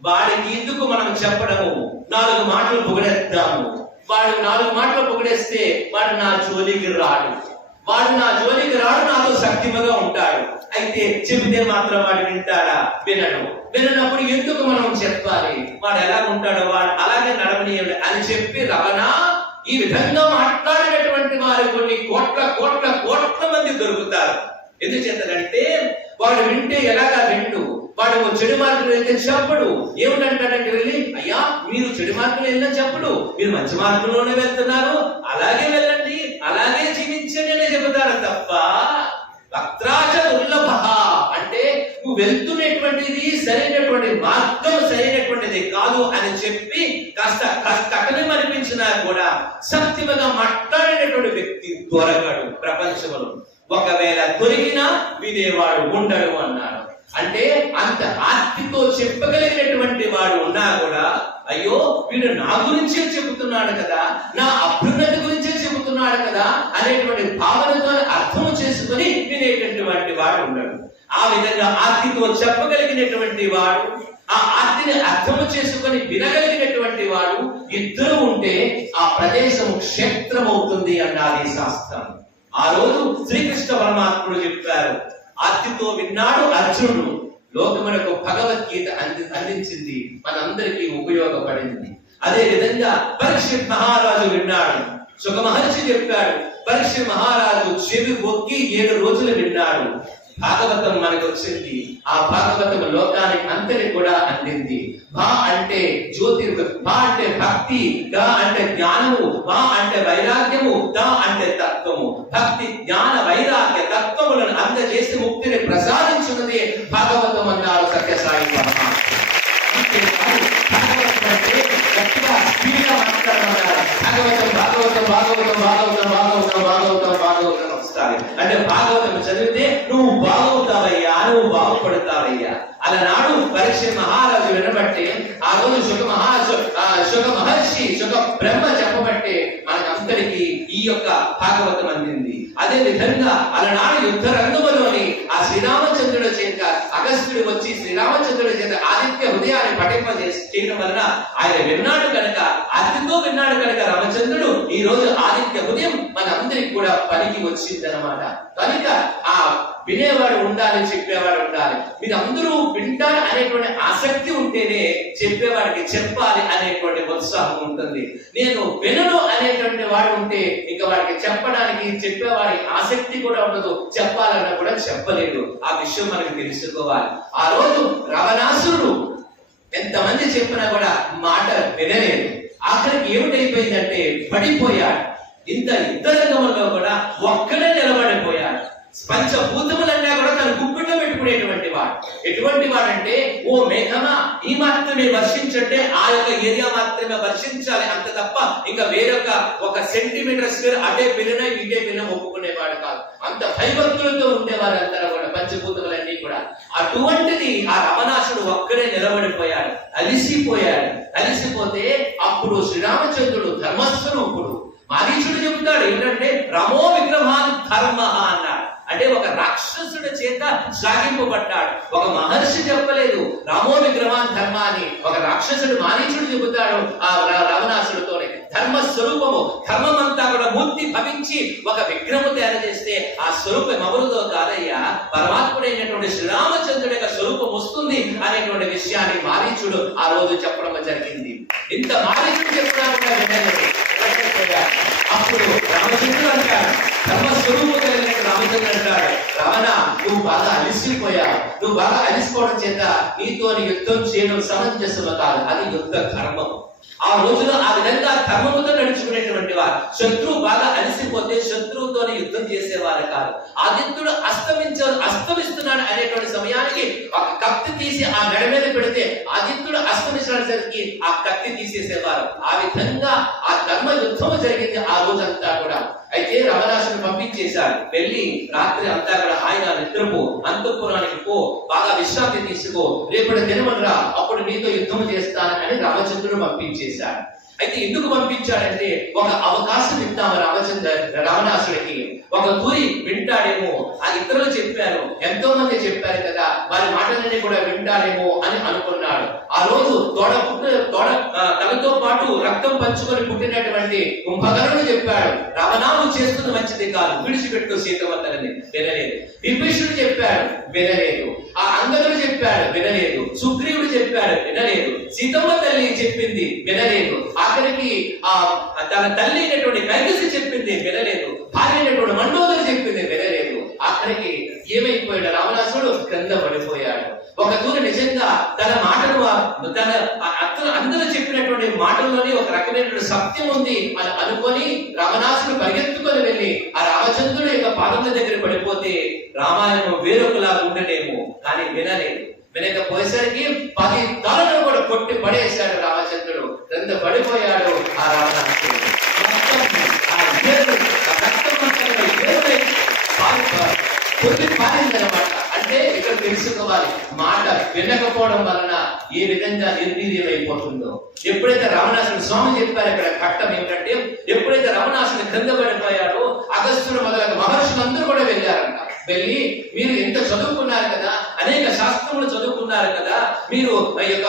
వాడికి ఎందుకు మనం చెప్పడము, 4 మాటలు పొగిడేద్దాము. వాడు 4 మాటలు పొగిడేస్తే వాడు నా జోలికి రాడు, నాతో సక్తిమగా ఉంటాడు. అయితే చెబితే మాత్రం వాడు వింటాడా? వినప్పుడు ఎందుకు మనం చెప్పాలి? వాడు ఎలా ఉంటాడో వాడు అలాగే నడవనీయండి అని చెప్పి రమణ ఈ విధంగా మాట్లాడినటువంటి వారు కొన్ని కోట్ల మంది దొరుకుతారు. ఎందుచేతంటే వాడు వింటే ఎలాగా వింటూ, వాడు చెడు మార్గంలో వెళ్తే చెప్పడు. ఏమిటంటాడంటే వెళ్ళి, అయ్యా మీరు చెడు మార్గంలో వెళ్ళినా చెప్పడు, మీరు మంచి మార్గంలోనే వెళ్తున్నారు, అలాగే వెళ్ళండి, అలాగే జీవించండి అని చెబుతారు తప్ప వక్త్రాజ దుర్లభ అంటే నువ్వు వెళ్తున్నటువంటిది సరైనటువంటి మార్గం, సరైనటువంటిది కాదు అని చెప్పి కాస్త కఠినం అనిపించినా కూడా సత్యముగా మాట్లాడేటటువంటి వ్యక్తి దొరకడు ప్రపంచంలో. ఒకవేళ దొరికినా వినేవాడు ఉండడు అన్నాడు. అంటే అంత ఆర్తితో చెప్పగలిగినటువంటి వాడు ఉన్నా కూడా, అయ్యో వీడు నా గురించే చెబుతున్నాడు కదా, నా అభ్యున్నతి గురించే చెబుతున్నాడు కదా అనేటువంటి భావనతో అర్థం చేసుకుని వినేటటువంటి వాడు ఉన్నాడు. ఆ విధంగా ఆర్తితో చెప్పగలిగినటువంటి వాడు, ఆ ఆర్తిని అర్థము చేసుకుని వినగలిగినటువంటి వాడు ఇద్దరు ఉంటే ఆ ప్రదేశం క్షేత్రం అవుతుంది అన్నది శాస్త్రం. ఆ రోజు శ్రీకృష్ణ పరమాత్ముడు చెప్పారు, ఆర్తితో విన్నాడు అర్జునుడు, లోకమునకు భగవద్గీత అందించింది, మనందరికీ ఉపయోగపడింది. అదే విధంగా పరీక్షిత్ మహారాజు విన్నాడు, సుఖ మహర్షి చెప్పాడు, పరీక్షిత్ మహారాజు చెవి ఒక్కి 7 రోజులు విన్నాడు. భాగవతం మనకు వచ్చింది, ఆ భాగవతం లోకానికి అంతటి కూడా అందింది. భా అంటే జ్యోతి, భా అంటే భక్తి, గా అంటే జ్ఞానము, భా అంటే వైరాగ్యము, దా అంటే తత్వము. భక్తి, జ్ఞాన, వైరాగ్య తత్వములను అందజేసి ముక్తిని ప్రసాదించున్నది భాగవతం అన్నారు సత్యసాయి మహా. అంటే భాగవతం చదివితే నువ్వు బాగుతావయ్యా, నువ్వు బాగుపడతావయ్యా. అలనాడు పరీక్ష మహారాజు వినబట్టి, ఆ రోజు సుఖ మహర్షి, సుఖ బ్రహ్మ చెప్పబట్టి మనకు అంతటికి ఈ యొక్క భాగవతం అందింది. అదే విధంగా అలనాడు యుద్ధ రంగంలోని ఆ శ్రీరామచంద్రుడి చేత అగస్త్యుడు వచ్చి శ్రీరామచంద్రుడి చేత ఆదిత్య హృదయాన్ని చేయడం వలన ఆయన విన్నాడు కనుక, అతితో విన్నాడు కనుక రామచంద్రుడు ఈ రోజు ఆదిత్య హృదయం మన అందరికి కూడా పనికి వచ్చింది అనమాట. కనుక ఆ వినేవాడు ఉండాలి, చెప్పేవాడు ఉండాలి. మీరు అందరూ వింటారు అనేటువంటి ఆసక్తి ఉంటేనే చెప్పేవాడికి చెప్పాలి అనేటువంటి ఉత్సాహం ఉంటుంది. నేను వినను అనేటువంటి వాడు ఉంటే ఇంకా వాడికి చెప్పడానికి చెప్పేవాడికి ఆసక్తి కూడా ఉండదు, చెప్పాలన్నా కూడా చెప్పలేడు. ఆ విషయం మనకు తెలుసుకోవాలి. ఆ రోజు రావణాసురుడు ఎంతమంది చెప్పినా కూడా మాట వినలేదు. ఆఖరికి ఏమిటైపోయిందంటే పడిపోయాడు. ఇంత యుద్ధరంగంలో కూడా ఒక్కడే నిలబడిపోయాడు. పంచభూతములన్నా కూడా తన గుప్పిట్లో పెట్టుకునేటువంటి వాడు. ఎటువంటి వాడంటే, ఓ మేఘమా ఈ మాత్రమే వర్షించంటే ఆ యొక్క ఏరియా మాత్రమే వర్షించాలి, అంత తప్ప ఇంకా వేరొక ఒక సెంటీమీటర్ స్క్వేర్ అటే పిల్లన ఇదే పిల్లన ఒప్పుకునేవాడు కాదు. అంత భయభక్తులతో ఉండేవారు అంతా కూడా పంచభూతములన్నీ కూడా. అటువంటిది ఆ రావణాసుడు ఒక్కడే నిలబడిపోయాడు, అలిసిపోయాడు. అలిసిపోతే అప్పుడు శ్రీరామచంద్రుడు ధర్మస్వరూపుడు మారీచుడు చెబుతాడు ఏంటంటే, రమో విగ్రహాన్ ధర్మ అన్నాడు. అంటే ఒక రాక్షసుడి చేత శ్లాఘింపబడ్డాడు. ఒక మహర్షి చెప్పలేదు రామో విగ్రహాన్ ధర్మ అని. ఒక రాక్షసుడు మారీచుడు చెబుతాడు ఆ రావణాసుడితోనే. ధర్మ స్వరూపము, ధర్మమంతా కూడా మూర్తి భవించి ఒక విగ్రహము తయారు చేస్తే ఆ స్వరూపం ఎవరిదో కాదయ్యా, పరమాత్ముడైనటువంటి శ్రీరామచంద్రుడి యొక్క స్వరూపం వస్తుంది అనేటువంటి విషయాన్ని మారీచుడు ఆ రోజు చెప్పడం జరిగింది. ఇంత మారీచుడు చెప్పడం అప్పుడు రామచంద్రుడు అంటాడు, ధర్మస్వరూపం కలిగిన రామచంద్రుడు అంటాడు, రావణ నువ్వు బాగా అలిసిపోయావు. నువ్వు బాగా అలిసిపోవడం చేత నీతో యుద్ధం చేయడం సమంజసము కాదు, అది యుద్ధ ధర్మం. ఆ రోజులో ఆ విధంగా ధర్మముతో నడుచుకునేటువంటి వారు. శత్రువు బాగా అలసిపోతే శత్రువుతో యుద్ధం చేసేవారు కాదు. ఆదిత్యుడు అస్తమిస్తున్నాడు అనేటువంటి సమయానికి ఒక కత్తి తీసి ఆ మెడ మీద పెడితే ఆదిత్యుడు అస్తమించడానికి ఆ కత్తి తీసేసేవారు. ఆ విధంగా ఆ ధర్మ యుద్ధము జరిగింది ఆ రోజంతా కూడా. అయితే రావణాసుని పంపించేశాడు. వెళ్ళి రాత్రి అంతా కూడా హాయిగా నిద్రపో, అంతఃపురానికి పో, బాగా విశ్రాంతి తీసుకో, రేపటి దినమనరా అప్పుడు నీతో యుద్ధం చేస్తాను అని రామచంద్రుడు పంపించేశాడు. అయితే ఎందుకు పంపించాడంటే, ఒక అవకాశం ఇద్దాము రావణాసుడికి, ఒక తూరి వింటాడేమో. ఆ ఇతరులు చెప్పారు, ఎంతో మంది చెప్పారు కదా, వారి మాటలన్నీ కూడా వింటాడేమో అని అనుకున్నాడు. ఆ రోజు తనతో పాటు రక్తం పంచుకొని పుట్టినటువంటి కుంభకర్ణుడు చెప్పాడు, రావణాను చేస్తున్న మంచిది కాదు, విడిచిపెట్టు సీతమ్మతలని. వినలేదు. విభీషణుడు చెప్పాడు, వినలేదు. ఆ అంగదుడు చెప్పాడు, వినలేదు. సుగ్రీవుడు చెప్పాడు, వినలేదు. సీతమ్మ తల్లి చెప్పింది, వినలేదు. ఆఖరికి ఆ తన తల్లి అయినటువంటి కైకసి చెప్పింది, వినలేదు. భార్య అయినటువంటి మండోదరి చెప్పింది, వినలేదు. ఆఖరికి ఏమైపోయాడు, రావణాసుడు క్రింద పడిపోయాడు. ఒక తూరి నిజంగా తన మాటలు తన అందరూ చెప్పినటువంటి మాటల్లోని ఒక రకమైనటువంటి సత్యం ఉంది అని అనుకొని రావణాసుడు పరిగెత్తుకొని వెళ్ళి ఆ రామచంద్రుడు యొక్క పాదముల దగ్గర పడిపోతే రామాయణం వేరొకలా ఉండనేమో, కానీ వినలేదు. వినకపోయేసరికి 10 తలలను కూడా కొట్టి పడేశాడు రామచంద్రుడు. క్రింద పడిపోయాడు ఆ రావణాసుడు. పారిందనమాట. అంటే ఇక్కడ తెలుసుకోవాలి, మాట వినకపోవడం వలన ఏ విధంగా నిర్వీర్యమైపోతుందో. ఎప్పుడైతే రావణాసుడు స్వామి చెప్పారు ఇక్కడ ఘట్టం ఏమిటంటే, ఎప్పుడైతే రావణాసుడు క్రింద పడిపోయాడో అగస్త్యుడు మొదలైన మహర్షులందరూ కూడా వెళ్ళారంట. వెళ్ళి, మీరు ఎంత చదువుకున్నారు కదా, అనేక శాస్త్రములు చదువుకున్నారు కదా, మీరు ఈ యొక్క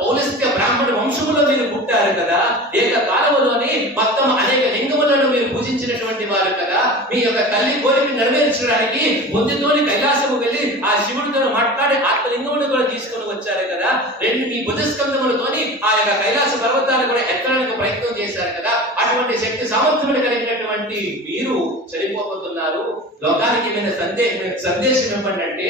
పౌలస్త్య బ్రాహ్మణ వంశములో మీరు పుట్టారు కదా, ఏకకాలములోని మొత్తం అనేక లింగములను మీరు పూజించినటువంటి వారు కదా, మీ యొక్క తల్లి కోరిక నెరవేర్చడానికి బుద్ధితోని కైలాసము వెళ్ళి ఆ శివుడితో మాట్లాడి ఆత్మలింగమును కూడా తీసుకొని వచ్చారు కదా, మీ భుజస్కంధములతోని ఆ యొక్క కైలాస పర్వతాలు కూడా ఎత్తడానికి ప్రయత్నం చేశారు కదా, అటువంటి శక్తి సామర్థ్యములు కలిగినటువంటి మీరు చనిపోతున్నారు. లోకానికి ఏమైనా సందేశం ఇవ్వండి అంటే,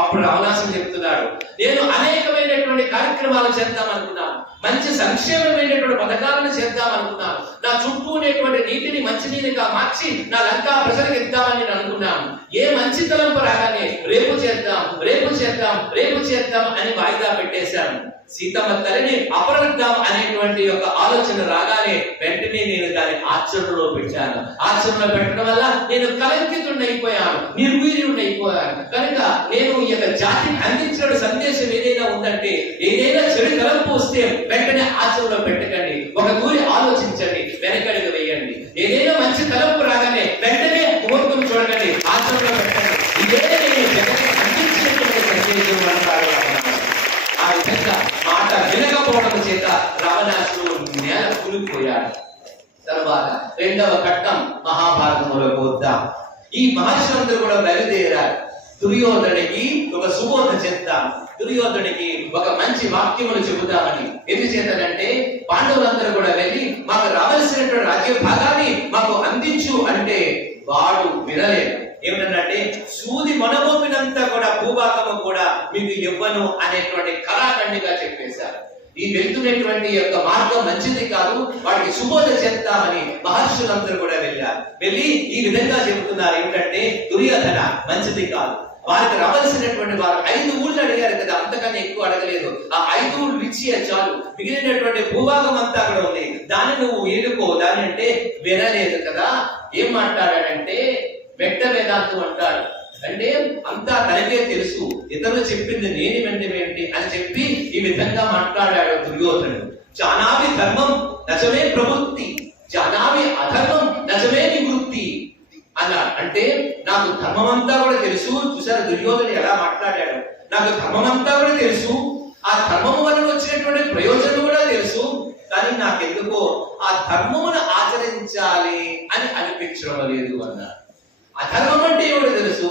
అప్పుడు రావణాసుడు చెప్తున్నాడు, నేను అనేకమైనటువంటి కార్యక్రమాలు చేద్దాం అనుకున్నాను, మంచి సంక్షేమమైనటువంటి పథకాలను చేద్దాం అనుకున్నాను, నా చుట్టూ ఉండేటువంటి నీటిని మంచినీరుగా మార్చి నా లంకా ప్రజలకు ఇద్దామని నేను అనుకున్నాను. ఏ మంచి తలంపు రాగానే రేపు చేద్దాం అని వాయిదా పెట్టేశాను. సీతమ్మ తల్లిని అపహరిద్దాం అనేటువంటి యొక్క ఆలోచన రాగానే వెంటనే నేను దాన్ని ఆచరణలో పెట్టాను. ఆచరణలో పెట్టడం వల్ల నేను కలంకితుడైపోయాను, నిర్వీర్యుడైపోయాను. కనుక నేను ఈ యొక్క జాతికి అందించిన సందేశం ఏదైనా ఉందంటే, ఏదైనా చెడు తలంపు వస్తే వెంటనే ఆచరణలో పెట్టకండి, ఒక తూరి ఆలోచించండి, వెనకడుగు వేయండి. ఏదైనా మంచి తలంపు రాగానే వెంటనే ముహూర్తం చూడగానే ఆచరణలో పెట్టండి. ఇదే నేను జగన్ అందించినటువంటి సందేశం అంటారు. ఆ విధంగా మాట వినకపోవడం చేత రావణాసుడు నేల కూలిపోయాడు. తర్వాత రెండవ ఘట్టం మహాభారతంలో పోద్దాం. ఈ మహర్షులందరూ కూడా బయలుదేరారు. దుర్యోధనుడికి ఒక సుబోధ చెప్తాం, దుర్యోధనుడికి ఒక మంచి వాక్యములు చెబుతామని. ఎందుచేతనంటే పాండవులందరూ కూడా వెళ్ళి మాకు రావాల్సినటువంటి రాజ్య భాగాన్ని మాకు అందించు అంటే వాడు వినలేదు. ఏమిటంటే సూది మనమోపినంత కూడా భూభాగము కూడా మీకు ఇవ్వను అనేటువంటి కళాఖండిగా చెప్పేశారు. ఈ వెళ్తున్నటువంటి యొక్క మార్గం మంచిది కాదు, వాడికి సుబోధ చెప్తామని మహర్షులందరూ కూడా వెళ్ళారు. వెళ్ళి ఈ విధంగా చెబుతున్నారు ఏమిటంటే దుర్యోధన మంచిది కాదు, వారికి రావాల్సినటువంటి వారు 5 ఊళ్ళు అడిగారు కదా, అంతకన్నా ఎక్కువ అడగలేదు. ఆ 5 ఊళ్ళు ఇచ్చి చాలు, మిగిలినటువంటి భూభాగం అంతా కూడా ఉంది, దాన్ని నువ్వు ఏడుకో. దాని అంటే వినలేదు కదా. ఏం మాట్లాడాడంటే వెంట వేదాంతం అంటాడు. అంటే అంతా తనకే తెలుసు, ఇతరులు చెప్పింది నేను వెంటేంటి అని చెప్పి ఈ విధంగా మాట్లాడాడు దుర్యోధనుడు. జానావి ధర్మం నజమే ప్రవృత్తి, జానావి అధర్మం నజమే నివృత్తి అన్నాడు. అంటే నాకు ధర్మం అంతా కూడా తెలుసు. చూసారు దుర్యోధనుడు ఎలా మాట్లాడాడు. నాకు ధర్మం అంతా కూడా తెలుసు, ఆ ధర్మము వలన వచ్చినటువంటి ప్రయోజనం కూడా తెలుసు, కానీ నాకెందుకో ఆ ధర్మమును ఆచరించాలి అని అనిపించడం లేదు అన్నాడు. అధర్మం అంటే ఏమిటో తెలుసు,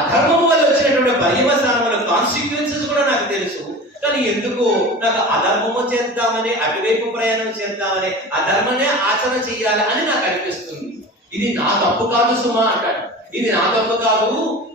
అధర్మము వల్ల వచ్చినటువంటి పర్యవసానముల కాన్సిక్వెన్సెస్ కూడా నాకు తెలుసు, కానీ ఎందుకు నాకు అధర్మము చేద్దామని, అటువైపు ప్రయాణం చేద్దామని, అధర్మనే ఆచరణ చెయ్యాలి అని నాకు అనిపిస్తుంది. ఇది నా తప్పు కాదు సుమా అంటాడు. ఇది నా తప్పు కాదు,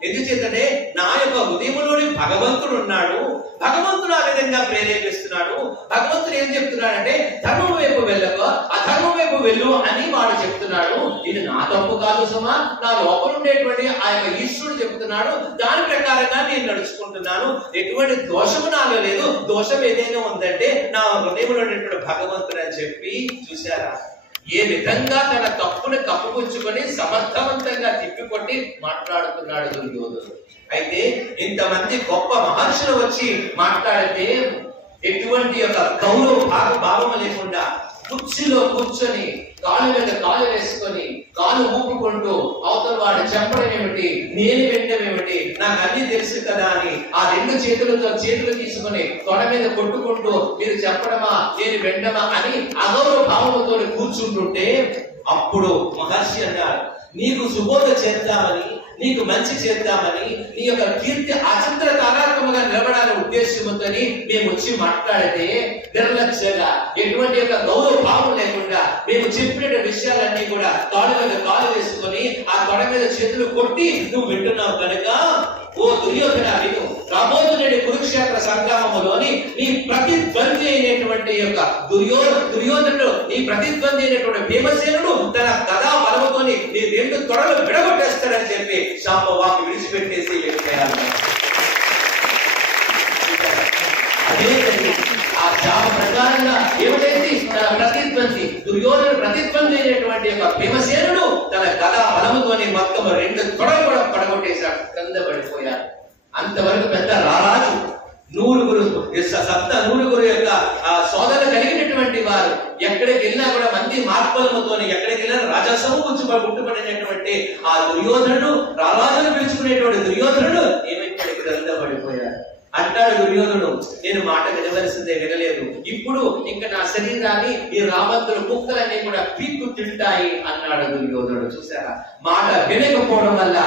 ఎందుచేతంటే నా యొక్క ఉదయంలోని భగవంతుడు ఉన్నాడు, భగవంతుడు ఆ విధంగా ప్రేరేపిస్తున్నాడు. భగవంతుడు ఏం చెప్తున్నాడంటే ధర్మం వైపు వెళ్ళక అధర్మం వైపు వెళ్ళు అని వాడు చెప్తున్నాడు. ఇది నా తప్పు కాదు సుమా, నా లోపల ఉండేటువంటి ఆ యొక్క ఈశ్వరుడు చెప్తున్నాడు, దాని ప్రకారంగా నేను నడుచుకుంటున్నాను, ఎటువంటి దోషము నాలో లేదు. దోషం ఏదైనా ఉందంటే నా హృదయంలో ఉండేటువంటి భగవంతుడు అని చెప్పి చూశారా ఏ విధంగా తన తప్పును కప్పుపుచ్చుకొని సమర్థవంతంగా తిప్పికొట్టి మాట్లాడుతున్నాడు దుర్యోధనుడు. అయితే ఇంతమంది గొప్ప మహర్షులు వచ్చి మాట్లాడితే ఎటువంటి యొక్క గౌరవ భావం లేకుండా కుర్చీలో కూర్చొని కాలు మీద కాలు వేసుకొని కాలు ఊపుకుంటూ అవతల వాడు చెప్పడం ఏమిటి, నేను వినడం ఏమిటి, నాకు అన్ని తెలుసు కదా అని ఆ 2 చేతులు తీసుకుని తొడ మీద కొట్టుకుంటూ మీరు చెప్పడమా నేను వినడమా అని అగౌరవ భావంతో కూర్చుంటుంటే అప్పుడు మహర్షి అన్నారు, నీకు సుబోధ చేద్దామని, నీకు మంచి చేద్దామని, నీ యొక్క కీర్తి అచంద్ర తారాత్మకంగా నిలబడాలనే ఉద్దేశంతో మేము వచ్చి మాట్లాడితే నిర్లక్ష్యంగా ఎటువంటి యొక్క గౌరవ భావం లేకుండా మేము చెప్పిన విషయాలన్నీ కూడా కాళ్ళ మీద కాలు వేసుకొని ఆ తొడ మీద చేతులు కొట్టి నువ్వు వింటున్నావు కనుక ఓ దుర్యోధన విను, రాబోతున్న కురుక్షేత్ర సంగ్రామంలోని నీ ప్రతిద్వంది అయినటువంటి యొక్క దుర్యోధనుడు, నీ ప్రతిద్వంది అయినటువంటి భీమసేనుడు తన గదా బలముతోని నీ 2 తొడలు విడగొట్టేస్తాడని చెప్పి శాంబవాకి విడిచిపెట్టేసి వెళ్ళిపోయారు. అదే ఆ శాప ప్రకారంగా ఏమిటైతే తన ప్రతిద్వంది దుర్యోధన ప్రతిద్వంది అయినటువంటి యొక్క భీమసేనుడు తన గదా బలముతోని మొత్తం 2 తొడలు కూడా పడగొట్టేశాడు, కింద పడిపోయారు. అంతవరకు పెద్ద రారాజు, 100 యొక్క సోదరులు కలిగినటువంటి వారు ఎక్కడికి వెళ్ళినా కూడా మంది మార్పులతో ఎక్కడికి వెళ్ళినా రాజసము గుర్తుపడినటువంటి ఆ దుర్యోధనుడు, రారాజును పిలుచుకునేటువంటి దుర్యోధనుడు ఏమైతే కింద పడిపోయాడు. అంటాడు దుర్యోధనుడు, నేను మాట వినవలసిందే, వినలేదు. ఇప్పుడు ఇంకా నా శరీరాన్ని ఈ రావంతుల కుక్కలన్నీ కూడా పీక్కు తింటాయి అన్నాడు దుర్యోధనుడు. చూసారా, మాట వినకపోవడం వల్ల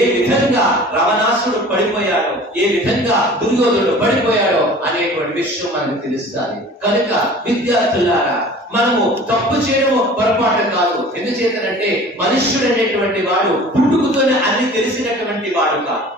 ఏ విధంగా రావణాసుడు పడిపోయాడో, ఏ విధంగా దుర్యోధనుడు పడిపోయాడో అనేటువంటి విషయం మనకు తెలుస్తుంది. కనుక విద్యార్థులారా, మనము తప్పు చేయడం పొరపాటు కాదు. ఎందుచేతనంటే మనుష్యుడు అనేటువంటి వాడు పుట్టుకతోనే అన్ని తెలిసినటువంటి వాడు కాదు.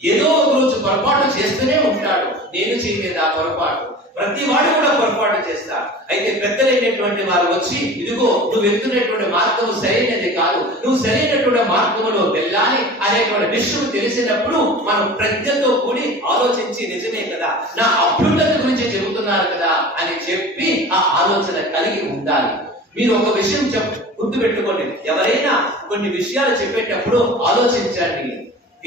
ఏదో ఒక రోజు పొరపాటు చేస్తూనే ఉంటాడు. నేను చేయలేదు ఆ పొరపాటు, ప్రతి వాడు కూడా పొరపాటు చేస్తాడు. అయితే పెద్దలైనటువంటి వారు వచ్చి ఇదిగో నువ్వు వెళ్తున్నటువంటి మార్గం సరైనది కాదు, నువ్వు సరైనటువంటి మార్గంలో వెళ్ళాలి అనేటువంటి విషయం తెలిసినప్పుడు మనం ప్రజ్ఞతో కూడి ఆలోచించి నిజమే కదా, నా అభ్యున్నతి గురించి చెబుతున్నారు కదా అని చెప్పి ఆ ఆలోచన కలిగి ఉండాలి. మీరు ఒక విషయం గుర్తుపెట్టుకోండి, ఎవరైనా కొన్ని విషయాలు చెప్పేటప్పుడు ఆలోచించండి,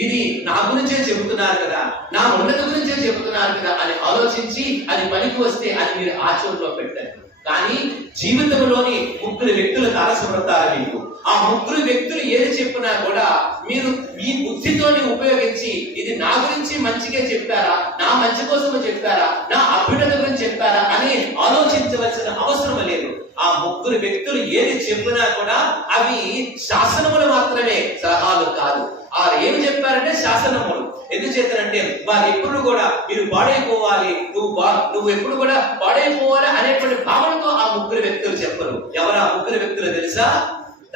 ఇది నా గురించే చెబుతున్నారు కదా, నా ఉన్నతి గురించే చెబుతున్నారు కదా అని ఆలోచించి అది పనికి వస్తే అది మీరు ఆచరణలో పెట్టండి. కానీ జీవితంలోని 3 వ్యక్తులు తారసపడతారు మీకు. ఆ ముగ్గురు వ్యక్తులు ఏది చెప్పినా కూడా మీరు మీ బుద్ధితోని ఉపయోగించి ఇది నా గురించి మంచిగా చెప్పారా, నా మంచి కోసము చెప్పారా, నా అభ్యున్నత గురించి చెప్పారా అని ఆలోచించవలసిన అవసరం లేదు. ఆ ముగ్గురు వ్యక్తులు ఏది చెప్పినా కూడా అవి శాసనములు మాత్రమే, సలహాలు కాదు. వారు ఏం చెప్పారంటే శాసనములు. ఎందుచేతనంటే వారు ఎప్పుడు కూడా మీరు పాడైపోవాలి, నువ్వు ఎప్పుడు కూడా పాడైపోవాలి అనేటువంటి భావనతో ఆ ముగ్గురు వ్యక్తులు చెప్పరు. ఎవరు ఆ ముగ్గురు వ్యక్తులు తెలుసా?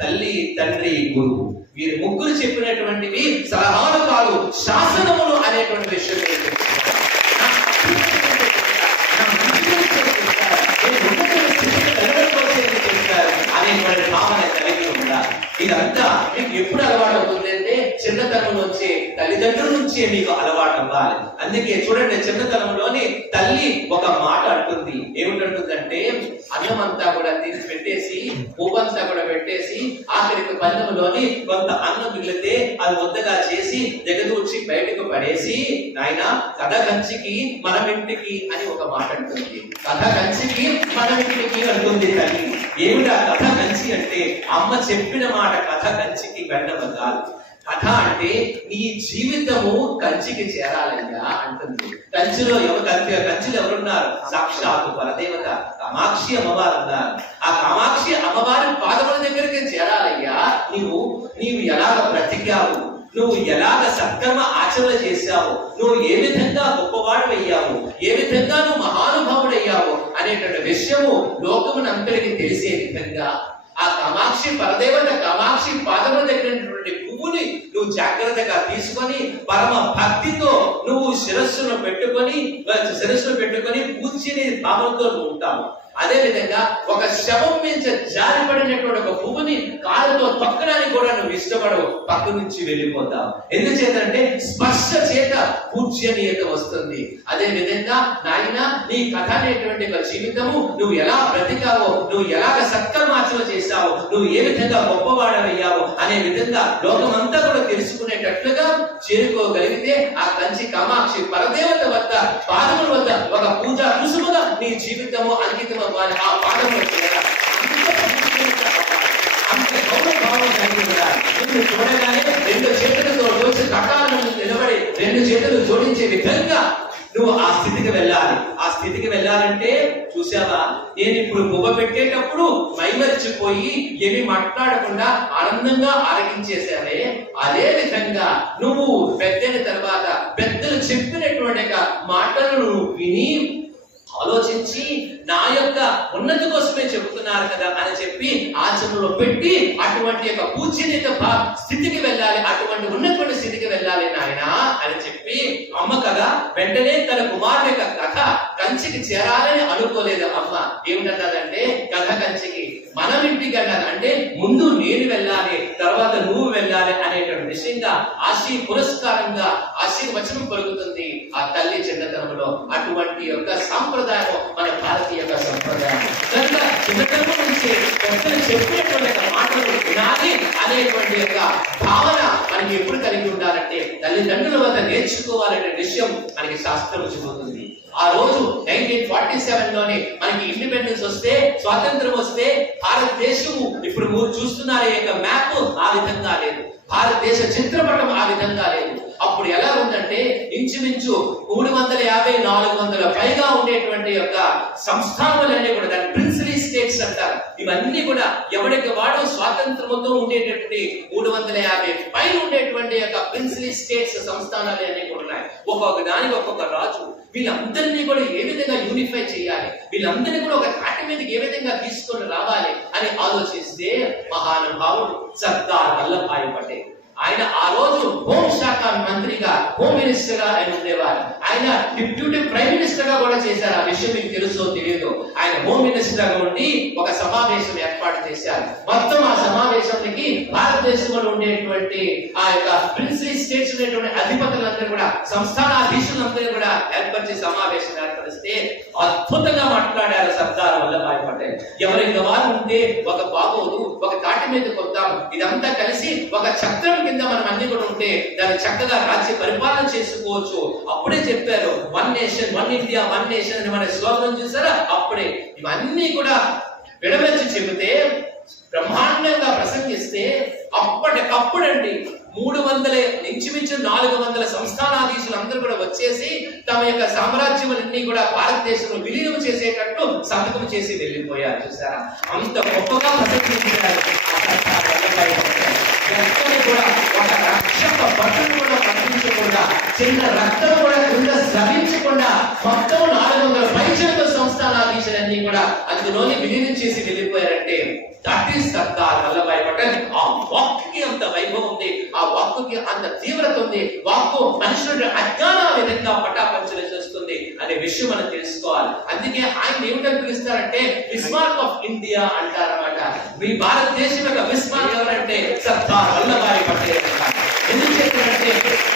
తల్లి, తండ్రి, గురువు. వీరు ముగ్గురు చెప్పినటువంటివి సలహాలు కాదు, శాసనములు అనేటువంటి విషయం అనేటువంటి భావన కలిగి ఉండాలి. ఇదంతా మీకు ఎప్పుడు అలవాటు అవుతుందంటే చిన్నతనం నుంచే, తల్లిదండ్రుల నుంచే మీకు అలవాటు అవ్వాలి. అందుకే చూడండి, చిన్నతనంలోని తల్లి ఒక మాట అంటుంది. ఏమిటంటుందంటే, అన్నం అంతా కూడా తీసి పెట్టేసి, పువ్వంతా కూడా పెట్టేసి, ఆఖరికి పన్నెంలోని కొంత అన్నం మిగిలితే అది ముద్దగా చేసి దిగదూర్చి బయటకు పడేసి, నాయన కథ కంచికి మనమింటికి అని ఒక మాట అంటుంది. కథ కంచికి మనమింటికి అంటుంది తల్లి. ఏమిటా కథ కంచి అంటే? అమ్మ చెప్పిన మాట కథ కంచికి వెళ్ళడం కాదు. కథ అంటే నీ జీవితము కంచికి చేరాలయ్యా అంటుంది. కంచిలో కంచిలో ఎవరున్నారు? సాక్షాత్తు పరదేవత కామాక్షి అమ్మవారు ఉన్నారు. ఆ కామాక్షి అమ్మవారి పాదముల దగ్గరికి చేరాలయ్యా. నీవు ఎలాగ బ్రతికావు, నువ్వు ఎలాగ సత్కర్మ ఆచరణ చేశావు, నువ్వు ఏ విధంగా గొప్పవాడు అయ్యావు, ఏ విధంగా నువ్వు మహానుభావుడయ్యావు అనేటువంటి విషయము లోకమునంతటికి తెలిసే విధంగా ఆ కామాక్షి పరదేవత కామాక్షి పాదముల దగ్గర పువ్వుని నువ్వు జాగ్రత్తగా తీసుకొని పరమ భక్తితో నువ్వు శిరస్సును పెట్టుకొని పూజ్యని భావంతో నువ్వు ఉంటావు. అదే విధంగా ఒక శవం మీద జారిపడినటువంటి ఒక పువ్వుని కాలుతో తొక్కడానికి కూడా నువ్వు ఇష్టపడవు, పక్క నుంచి వెళ్ళిపోతావు. ఎందుచేతంటే స్పర్శ చేత పూజ్యనీయత వస్తుంది. అదే విధంగా నాయన నీ కథ అనేటువంటి ఒక జీవితము, నువ్వు ఎలా బ్రతికావో, నువ్వు ఎలాగ సత్కర్మాచరణ చేశావో, నువ్వు ఏ విధంగా గొప్పవాడవయ్యావో అనే విధంగా లోకమంతా కూడా తెలుసుకునేటట్లుగా చేరుకోగలిగితే ఆ కంచి కామాక్షి పరదేవత వద్ద పాదముల వద్ద ఒక పూజా కుసుముగా నీ జీవితము అంకితం అవ్వాలి. ఆ పాదములు అంత గౌరవభావం కలిగి ఉండాలి. నువ్వు చూడగానే రెండు చేతులతో రోజు కట్టాలను నిలబడి రెండు చేతులు జోడించే విధంగా నువ్వు ఆ స్థితికి వెళ్ళాలి. ఆ స్థితికి వెళ్ళాలంటే చూసావా, నేను ఇప్పుడు పువ్వ పెట్టేటప్పుడు మైమరిచిపోయి ఏమి మాట్లాడకుండా ఆనందంగా ఆరగించేసావే, అదే విధంగా నువ్వు పెద్దైన తర్వాత పెద్దలు చెప్పినటువంటి మాటలను విని ఆలోచించి నా యొక్క ఉన్నతి కోసమే చెబుతున్నారు కదా అని చెప్పి ఆచరణలో పెట్టి అటువంటి యొక్క పూజ్యత స్థితికి వెళ్ళాలి, అటువంటి ఉన్నటువంటి స్థితికి వెళ్ళాలి నాయన అని చెప్పి అమ్మ కదా వెంటనే తన కుమారుడి యొక్క కథ కంచికి చేరాలని అనుకోలేదు. అమ్మ ఏమిటన్నదంటే కథ కంచికి మనం ఇంటికి వెళ్ళాలి అంటే ముందు నేను వెళ్ళాలి, తర్వాత నువ్వు వెళ్ళాలి అనేటువంటి విషయంగా పురస్కారంగా ఆశీర్వచనం పలుకుతుంది ఆ తల్లి చిన్నతనంలో. అటువంటి యొక్క సాంప్రదాయం మన భారతీయ సంప్రదాయం. చిన్నతనం నుంచి పెద్దలు చెప్పినటువంటి మాటలు వినాలి అనేటువంటి యొక్క భావన మనకి ఎప్పుడు కలిగి ఉండాలంటే తల్లిదండ్రుల వద్ద నేర్చుకోవాలనే విషయం మనకి శాస్త్రం చెబుతుంది. ఆ రోజు 1947లోనే మనకి ఇండిపెండెన్స్ వస్తే, స్వాతంత్రం వస్తే, భారతదేశము ఇప్పుడు మీరు చూస్తున్నారు యొక్క మ్యాప్ ఆ విధంగా లేదు, భారతదేశ చిత్రపటం ఆ విధంగా లేదు. అప్పుడు ఎలా ఉందంటే ఇంచుమించు 350-400 పైగా ఉండేటువంటి యొక్క సంస్థానాలన్నీ కూడా దాని ప్రిన్సిలీ స్టేట్స్ అంటారు. ఇవన్నీ కూడా ఎవరికి వాడు స్వాతంత్రంతో ఉండేటటువంటి 350 పైన ఉండేటువంటి యొక్క ప్రిన్సిలీ స్టేట్స్ సంస్థానాలు అన్నీ కూడా ఉన్నాయి. ఒక్కొక్క దానికి ఒక్కొక్క రాజు. వీళ్ళందరినీ కూడా ఏ విధంగా యూనిఫై చేయాలి, వీళ్ళందరినీ కూడా ఒక తాటి మీదకి ఏ విధంగా తీసుకొని రావాలి అని ఆలోచిస్తే మహానుభావుడు సర్దార్ వల్లభాయ్ పటేల్ ఆయన ఆ రోజు హోంశాఖ మంత్రిగా, హోమ్ మినిస్టర్ గా ఆయన ఉండేవారు. ఆయన డిప్యూటీ ప్రైమ్ మినిస్టర్ గా కూడా చేశారు. ఆ విషయం మీకు తెలుసో తెలియదు. ఆయన హోమ్ మినిస్టర్ గా ఉండి ఒక సమావేశం ఏర్పాటు చేశారు. మొత్తం ఆ సమావేశానికి భారతదేశంలో ఉండేటువంటి ఆ యొక్క ప్రిన్సిలీ స్టేట్స్ ఉండేటువంటి అధిపతులందరూ కూడా, సంస్థానాధీశులందరూ కూడా ఏర్పరిచే సమావేశం ఏర్పరిస్తే అద్భుతంగా మాట్లాడారు సర్దార్ వల్లభాయ్ పటేల్. ఎవరికి వారు ఉంటే ఒక బాగోదు, ఒక తాటి మీద కొద్దాం, ఇదంతా కలిసి ఒక చక్రం కింద మనం అన్ని కూడా ఉంటే దాన్ని చక్కగా రాజ్య పరిపాలన చేసుకోవచ్చు. అప్పుడే చెప్పారు 1 నేషన్ 1 ఇండియా 1 నేషన్ అని మన స్లోగన్ చూసారా. అప్పుడే ఇవన్నీ కూడా విడమర్చి చెబితే బ్రహ్మాండంగా ప్రసంగిస్తే అప్పటికప్పుడండి 300 ఇంచుమించు 400 సంస్థానాధీశులు అందరూ కూడా వచ్చేసి తమ యొక్క సామ్రాజ్యములన్నీ కూడా భారతదేశంలో విలీనం చేసేటట్టు సంతకం చేసి వెళ్ళిపోయారు. చూసారా, అంత గొప్పగా ప్రసంగించారు. కూడా ఒక రక్షక బట్టను కూడా పట్టించకుండా, చిన్న రక్తం కూడా కింద స్రవించకుండా మొత్తం 400 పైచలకు సంస్థానాధీశులన్నీ కూడా అందులోని విలీనం చేసి వెళ్ళిపోయారంటే దట్ ఈస్ సర్దార్ వల్లభాయ్ పటేల్. ఆ వాక్కి అంత వైభవం ఉంది, ఆ వాక్కుకి అంత తీవ్రత ఉంది. వాక్కు మనుషుల అజ్ఞాన విధంగా పటాపంచలు చేస్తుంది అనే విషయం మనం తెలుసుకోవాలి. అందుకే ఆయన ఏమిటని పిలుస్తారంటే బిస్మార్క్ ఆఫ్ ఇండియా అంటారన్నమాట. మీ భారతదేశం యొక్క బిస్మార్క్ ఎవరంటే సర్దార్ వల్లభాయ్ పటేల్ అంటారు. ఎందుకు చెప్పారంటే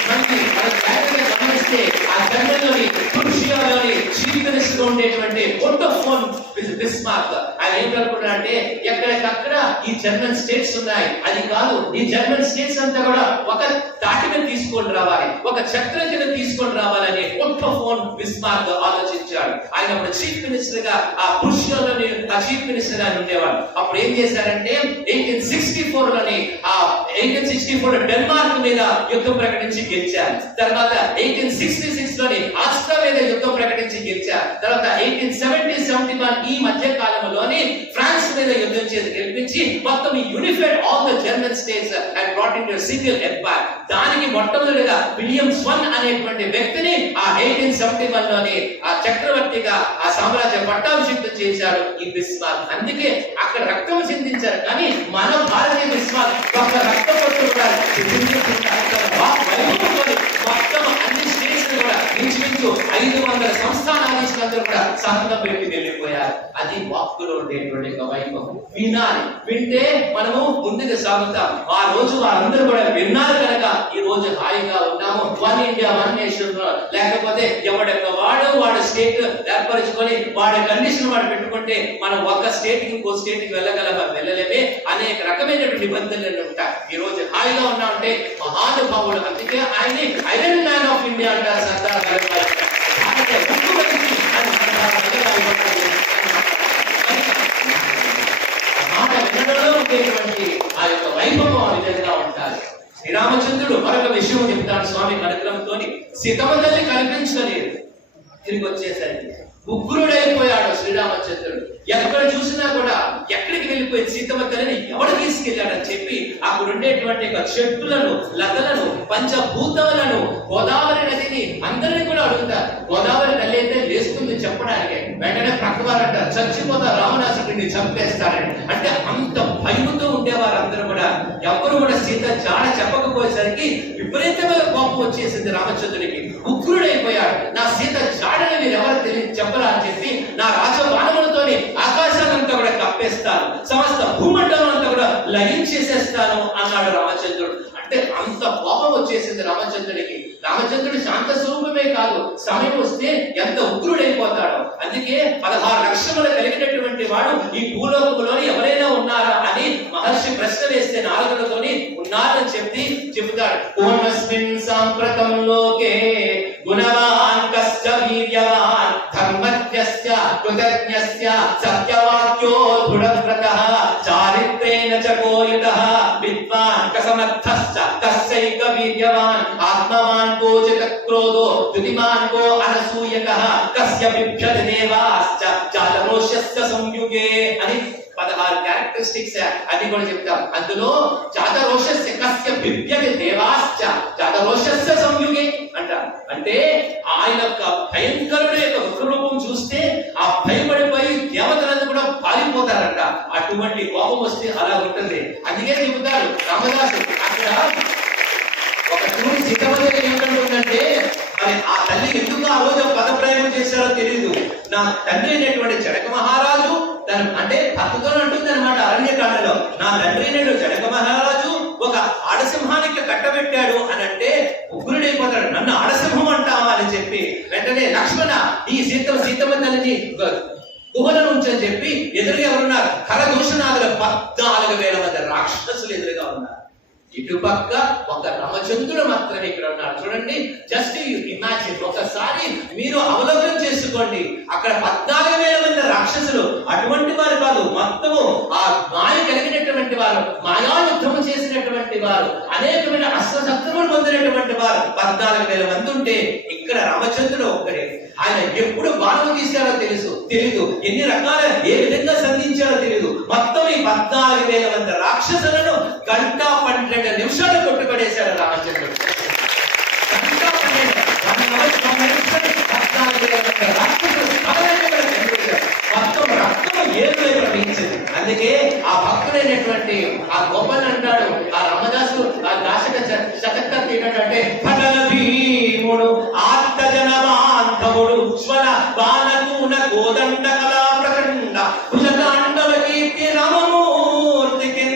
మనకి మన జాగ్రత్తగా గమనిస్తే ఆ జర్నల్లోని తుర్షియాలోని చీఫ్ మినిస్టర్ ఉండేటువంటి ఓటోఫోన్ బిస్మార్క్ ఆయన ఏమనుకుంటారంటే ఎక్కడికక్కడ ఈ జర్మన్ స్టేట్స్ ఉన్నాయి, అది కాదు ఈ జర్మన్ స్టేట్స్ అంతా కూడా ఒక తాటిని తీసుకొని రావాలి, ఒక చక్రం కింద తీసుకొని రావాలని ఓటోఫోన్ బిస్మార్క్ ఆలోచించాడు. ఆయన అప్పుడు చీఫ్ మినిస్టర్ గా ఆ పురుషులోని ఆ చీఫ్ మినిస్టర్ గా ఉండేవాడు. అప్పుడు ఏం చేశారంటే 1864లోని ఆ 1864 డెన్మార్క్ మీద యుద్ధం ప్రకటించి గెలిచారు. తర్వాత 1866లోని ఆస్ట్రియా మీద యుద్ధం ప్రకటించి గెలిచారు. తర్వాత 1870-71 ఈ మధ్య కాలంలోని ఫ్రాన్స్ మీద యుద్ధం చేసి గెలిపించి మొత్తం unified all the German states and brought into single empire. దానికి మొట్టమొదటిగా విలియమ్స్ వన్ అనేటువంటి వ్యక్తిని ఆ 1871లోని ఆ చక్రవర్తిగా ఆ సామ్రాజ్య పట్టాభిషిక్తం చేశాడు ఈ బిస్మార్క్. అందుకే అక్కడ రక్తం చిందించారు, కానీ మన భారతీయ బిస్మార్క్ ఒక రక్తం మొత్తం అన్ని స్టేట్స్ కూడా ఇంచుమించు 500 సంస్థానాధీశులందరూ కూడా సంతకం పెట్టి వెళ్ళిపోయారు. అది వాక్కులో ఉండేటువంటి ఒక వైభవం. వినాలి, వింటే మనము ముందుకు సాగుతాం. ఆ రోజు వారందరూ కూడా విన్నారు కనుక ఈ రోజు హాయిగా ఉన్నాము. One India one nation. లేకపోతే ఎవడొక్క వాడు స్టేట్ ఏర్పరచుకొని వాడి కండిషన్ వాడు పెట్టుకుంటే మనం ఒక స్టేట్ ఇంకో స్టేట్ కి వెళ్ళగలమా? వెళ్ళలేమే. అనేక రకమైనటువంటి నిబంధనలు ఉంటాయి. ఈ రోజు హాయిగా ఉన్నామంటే మహానుభావుడు. అందుకే ఆయన ఐరన్ మ్యాన్ ఆఫ్ ఇండియా అంటారు సర్దార్ వల్లభాయ్. ఉండేటువంటి ఆ యొక్క వైభవం ఆ విధంగా ఉంటారు. శ్రీరామచంద్రుడు మరొక విషయం చెప్తాడు స్వామి అనుగ్రహంతో. సీతమ్మ తల్లి కనిపించలేదు, తిరిగి వచ్చేసరికి ఉగ్రుడైపోయాడు శ్రీరామచంద్రుడు. ఎక్కడ చూసినా కూడా ఎక్కడికి వెళ్ళిపోయింది సీతమ్మ తల్లిని ఎవడు తీసుకెళ్లాడని చెప్పి అక్కడ ఉండేటువంటి చెట్టులను, లతలను, పంచభూతములను, గోదావరి నదిని అందరినీ కూడా అడుగుతారు. గోదావరి నది అయితే లేస్తుంది చెప్పడానికి, వెంటనే ప్రక్కవారంట చచ్చిపోతా రావణాసురుడిని చంపేస్తారని. అంటే అంత భయముతో ఉండేవారు అందరూ కూడా. ఎవరు కూడా సీత జాడ చెప్పకపోయేసరికి విపరీతమైన కోపం వచ్చేసింది రామచంద్రుడికి. ఉగ్రుడైపోయాడు. నా సీత జాడని మీరు ఎవరు చెప్పరా అని చెప్పి నా రాజబాణములతోని ఆకాశానంతా కూడా కప్పేస్తాను, సమస్త భూమండలం అంతా కూడా లయించేసేస్తాను అన్నాడు రామచంద్రుడు. అంటే అంత కోపం వచ్చేసింది రామచంద్రుడికి. రామచంద్రుడు శాంత స్వరూపమే కాదు, సమయం వస్తే ఎంత ఉగ్రుడైపోతాడో. అందుకే 16 లక్షలు కలిగినటువంటి వాడు ఈ భూలోకంలోని ఎవరైనా ఉన్నారా అని మహర్షి ప్రశ్న వేస్తే నారదులతోని ఉన్నారని చెబుతాడు. ఓమస్మిన్ సాంప్రతం లోకే గుణవాన్ కశ్చ వీర్యవాన్ ధర్మజ్ఞస్య కృతజ్ఞస్య సత్యవాక్యో దృఢవ్రతః చారిత్రేణ చ కోయుతః విద్వాన్ కసమర్థశ్చ కస్యైక వీర్యవాన్ ఆత్మవాన్ కోచిత క్రోధో దుతిమాన్ కో అనసూయకః కస్య బిభ్యతి దేవాశ్చ జాతరోషస్య సంయుగే అని 16 క్యారెక్టరిస్టిక్స్ అది కూడా చెప్తాం. అందులో జాతరోషస్య కస్య బిభ్యతి దేవాశ్చ జాతరోషస్య సంయుగే అంటారు. అంటే ఆయన యొక్క భయంకరుడు యొక్క ఉగ్రరూపం చూస్తే ఆ భయపడిపోయి దేవతలందరూ కూడా పారిపోతారంట. అటువంటి కోపం వస్తే అలా ఉంటుంది. అందుకే చెబుతారు రామదాసు అక్కడ ఒక చూడు సీతమ్మ ఏమంటుందంటే, మరి ఆ తల్లి ఎందుకు ఆ రోజు పదప్రయోగం చేశారో తెలియదు. నా తండ్రి అయినటువంటి జనక మహారాజు తను అంటే భక్తుతో అంటుంది అనమాట అరణ్యకాండలో, నా తండ్రి అయినటువంటి జనక మహారాజు ఒక ఆడసింహానికి కట్టబెట్టాడు అని అంటే ఉగ్రుడైపోతాడు. నన్ను ఆడసింహం అంటావా అని చెప్పి వెంటనే లక్ష్మణ ఈ సీతమ్మ తల్లిని గుహల నుంచి అని చెప్పి ఎదురుగా ఎవరున్నారు? ఖరదూషణాదుల 14,000 మంది రాక్షసులు ఎదురుగా ఉన్నారు. ఇటుపక్క ఒక రామచంద్రుడు మాత్రమే ఇక్కడ ఉన్నాడు. చూడండి, జస్ట్ ఇమాజిన్, ఒకసారి మీరు అవలోకనం చేసుకోండి. అక్కడ 14,000 మంది రాక్షసులు అటువంటి వారు కాదు, మొత్తము ఆ మాయ కలిగినటువంటి వారు, మాయాయుద్ధము చేసినటువంటి వారు, అనేకమైన అస్త్రశస్త్రములు పొందినటువంటి వారు 14,000 మంది ఉంటే ఇక్కడ రామచంద్రుడు ఒక్కడే. ఆయన ఎప్పుడు బాణం తీశారో తెలీదు, ఎన్ని రకాల ఏ విధంగా సంధించారో తెలీదు. మొత్తం ఈ 14,000 మంది రాక్షసులను 1:12 నిమిషాలు కొట్టుపడేశాడు రామచంద్రుడు. అందుకే ఆ భక్తుడైనటువంటి ఆ గోపాల్ అంటాడు, ఆ రామదాసు ఆ దాశక శతకర్త ఏంటంటే, పటల భీముడు ఆర్త జనవాంతముడు స్వర బాణకూన గోదండ కళా ప్రచండ భుజతాండవ కీర్తి రామమూర్తికి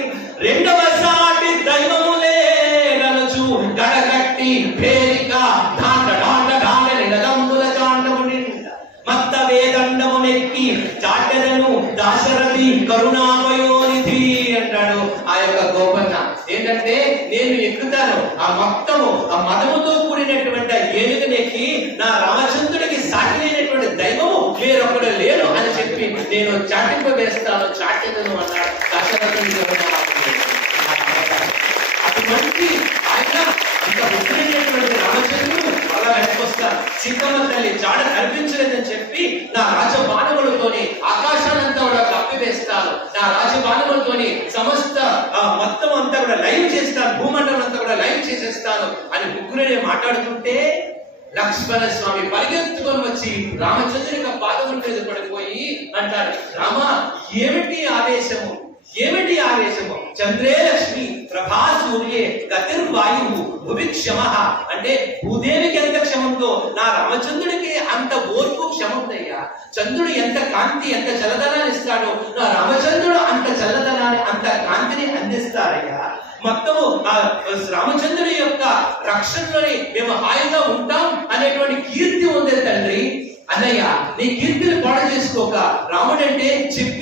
రెండవ సాటి దైవము లేననుచు గడగట్టి పేరిక డాండ డాండ డాండ నిడదంబుల చాండము నిండ మత్త వేదండము నెక్కి చాటెదను దాశరథి కరుణామయోనిధి అంటాడు ఆ యొక్క గోపన్న. ఏంటంటే, నేను ఎక్కుతాను ఆ మొత్తము ఆ మదముతో కూడినటువంటి ఏనుగునెక్కి నా రామచంద్రుడికి సాటినటువంటి దైవము వేరొకడు లేడు అని చెప్పి నేను చాటింప వేస్తాను, చాటెదను అన్నాడు దశరథుని. అటువంటి ఆయన అంత ముఖ్యమైనటువంటి రామచంద్రుడు అలా వెనకొస్తాను, సీతమ్మ తల్లి జాడ కనిపించలేదని చెప్పి నా రాజబాణములతోని ఆకాశానంతా కూడా కప్పివేస్తాను, నా రాజబాణములతోని సమస్త మొత్తం అంతా కూడా లైవ్ చేస్తాను, భూమండలం అంతా కూడా లైవ్ చేసేస్తాను అని ముగ్గురే మాట్లాడుతుంటే లక్ష్మణ స్వామి పరిగెత్తుకొని వచ్చి రామచంద్రుని పాదముల మీద పడిపోయి అంటాడు, రామ ఏమిటి ఆవేశము, ఏమిటి ఆవేశము? చంద్రే లక్ష్మి ప్రభా సూర్యే గతిర్వాయువు భువి క్షమః. అంటే భూదేవికి ఎంత క్షమంతో నా రామచంద్రుడికి అంత ఓర్పు క్షమంతయ్యా. చంద్రుడు ఎంత కాంతి, ఎంత చల్లదనాన్ని ఇస్తాడో నా రామచంద్రుడు అంత చల్లదనాన్ని, అంత కాంతిని అందిస్తారయ్యా. మొత్తము ఆ రామచంద్రుడి యొక్క రక్షణలోని మేము హాయిగా ఉంటాం అనేటువంటి కీర్తి ఉంది తండ్రి. అన్నయ్య, నీ కీర్తిని పాడు చేసుకోక, రాముడంటే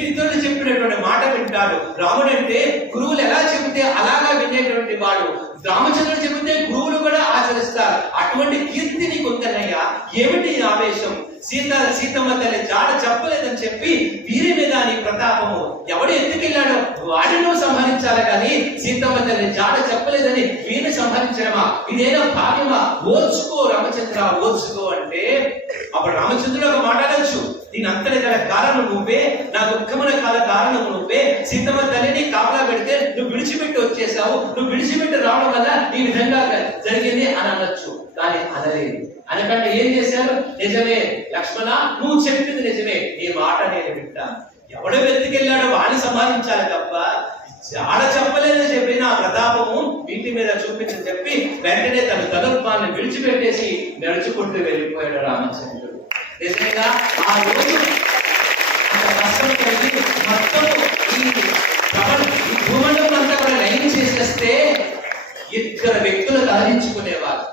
ఇతరులు చెప్పినటువంటి మాట వింటాడు. రాముడంటే గురువులు ఎలా చెబితే అలాగా వినేటువంటి వాడు. రామచంద్రుడు చెబితే గురువులు కూడా ఆచరిస్తారు. అటువంటి కీర్తి నీకు ఉందన్నయ్యా. ఏమిటి ఆవేశం? సీతమ్మ తల్లి జాడ చెప్పలేదని చెప్పి వీరి మీద నీ ప్రతాపము. ఎవడు ఎత్తుకెళ్ళాడో వాడిని నువ్వు సంహరించాలి కానీ సీతమ్మ తల్లి జాడ చెప్పలేదని వీరిని సంహరించడమా? ఇదేనా భాగ్యమా? ఓర్చుకో రామచంద్ర, ఓర్చుకో అంటే అప్పుడు రామచంద్రుడు ఒక మాట్లాడచ్చు, దీని అంతటి గల కారణం నువ్వే, నా దుఃఖముల కాల కారణం నువ్వే. సీతమ్మ తల్లిని కాపలా పెడితే నువ్వు విడిచిపెట్టి వచ్చేసావు, నువ్వు విడిచిపెట్టి రావడం వల్ల ఈ విధంగా జరిగింది అని అనొచ్చు. కానీ అనలేదు. అనకంటే ఏం చేశారు? నిజమే లక్ష్మణ, నువ్వు చెప్పింది నిజమే, నీ మాట నేను వింటాను. ఎవడో వెతికెళ్ళాడో వాడిని సంపాదించాలి తప్ప జాడ చెప్పలేదని చెప్పి నా ప్రతాపము వీటి మీద చూపించని చెప్పి వెంటనే తన తదుర్పాన్ని విడిచిపెట్టేసి నడుచుకుంటూ వెళ్ళిపోయాడు రామచంద్రుడు. నిజంగా ఆ రోజు కష్టం కలిగి మొత్తం ఈ భూమండలం అంతా కూడా లైన్ చేసేస్తే 2 వ్యక్తులు తలదించుకునేవారు.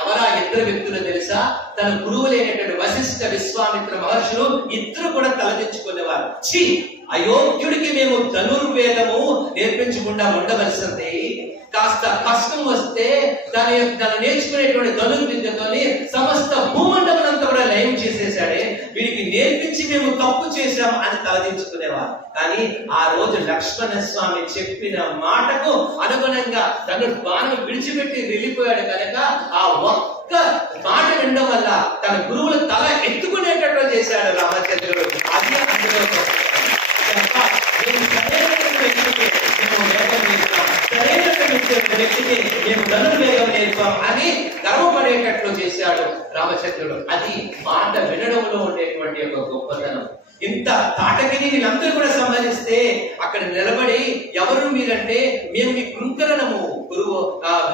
ఎవరా 2 వ్యక్తులు తెలుసా? తన గురువులైనటువంటి వశిష్ఠ విశ్వామిత్ర మహర్షులు ఇద్దరు కూడా తలదించుకునేవారు. ఛీ, అయోగ్యుడికి మేము ధనుర్వేదము నేర్పించకుండా ఉండవలసింది. కాస్త కష్టం వస్తే తను నేర్చుకునేటువంటి ధనుర్విద్యతోని సమస్త భూమండలంతా కూడా లయం చేసేసాడే, వీరికి నేర్పించి మేము తప్పు చేశాం అని తలదించుకునేవారు. కానీ ఆ రోజు లక్ష్మణ స్వామి చెప్పిన మాటకు అనుగుణంగా తను బాణం విడిచిపెట్టి వెళ్ళిపోయాడు కనుక ఆ ఒక్క మాట వినడం వల్ల తన గురువుల తల ఎత్తుకునేటట్లు చేశాడు రామచంద్రుడు. అది అందులో వ్యక్తికి మేము ధనుర్వేగం నేర్పాం అని గర్వపడేటట్లు చేశాడు రామచంద్రుడు. అది మాట వినడంలో ఉండేటువంటి ఒక గొప్పతనం. ఇంత తాటకిని వీళ్ళందరూ కూడా సంహరిస్తే అక్కడ నిలబడి ఎవరు మీరంటే, మేము మీ కింకరణము గురువు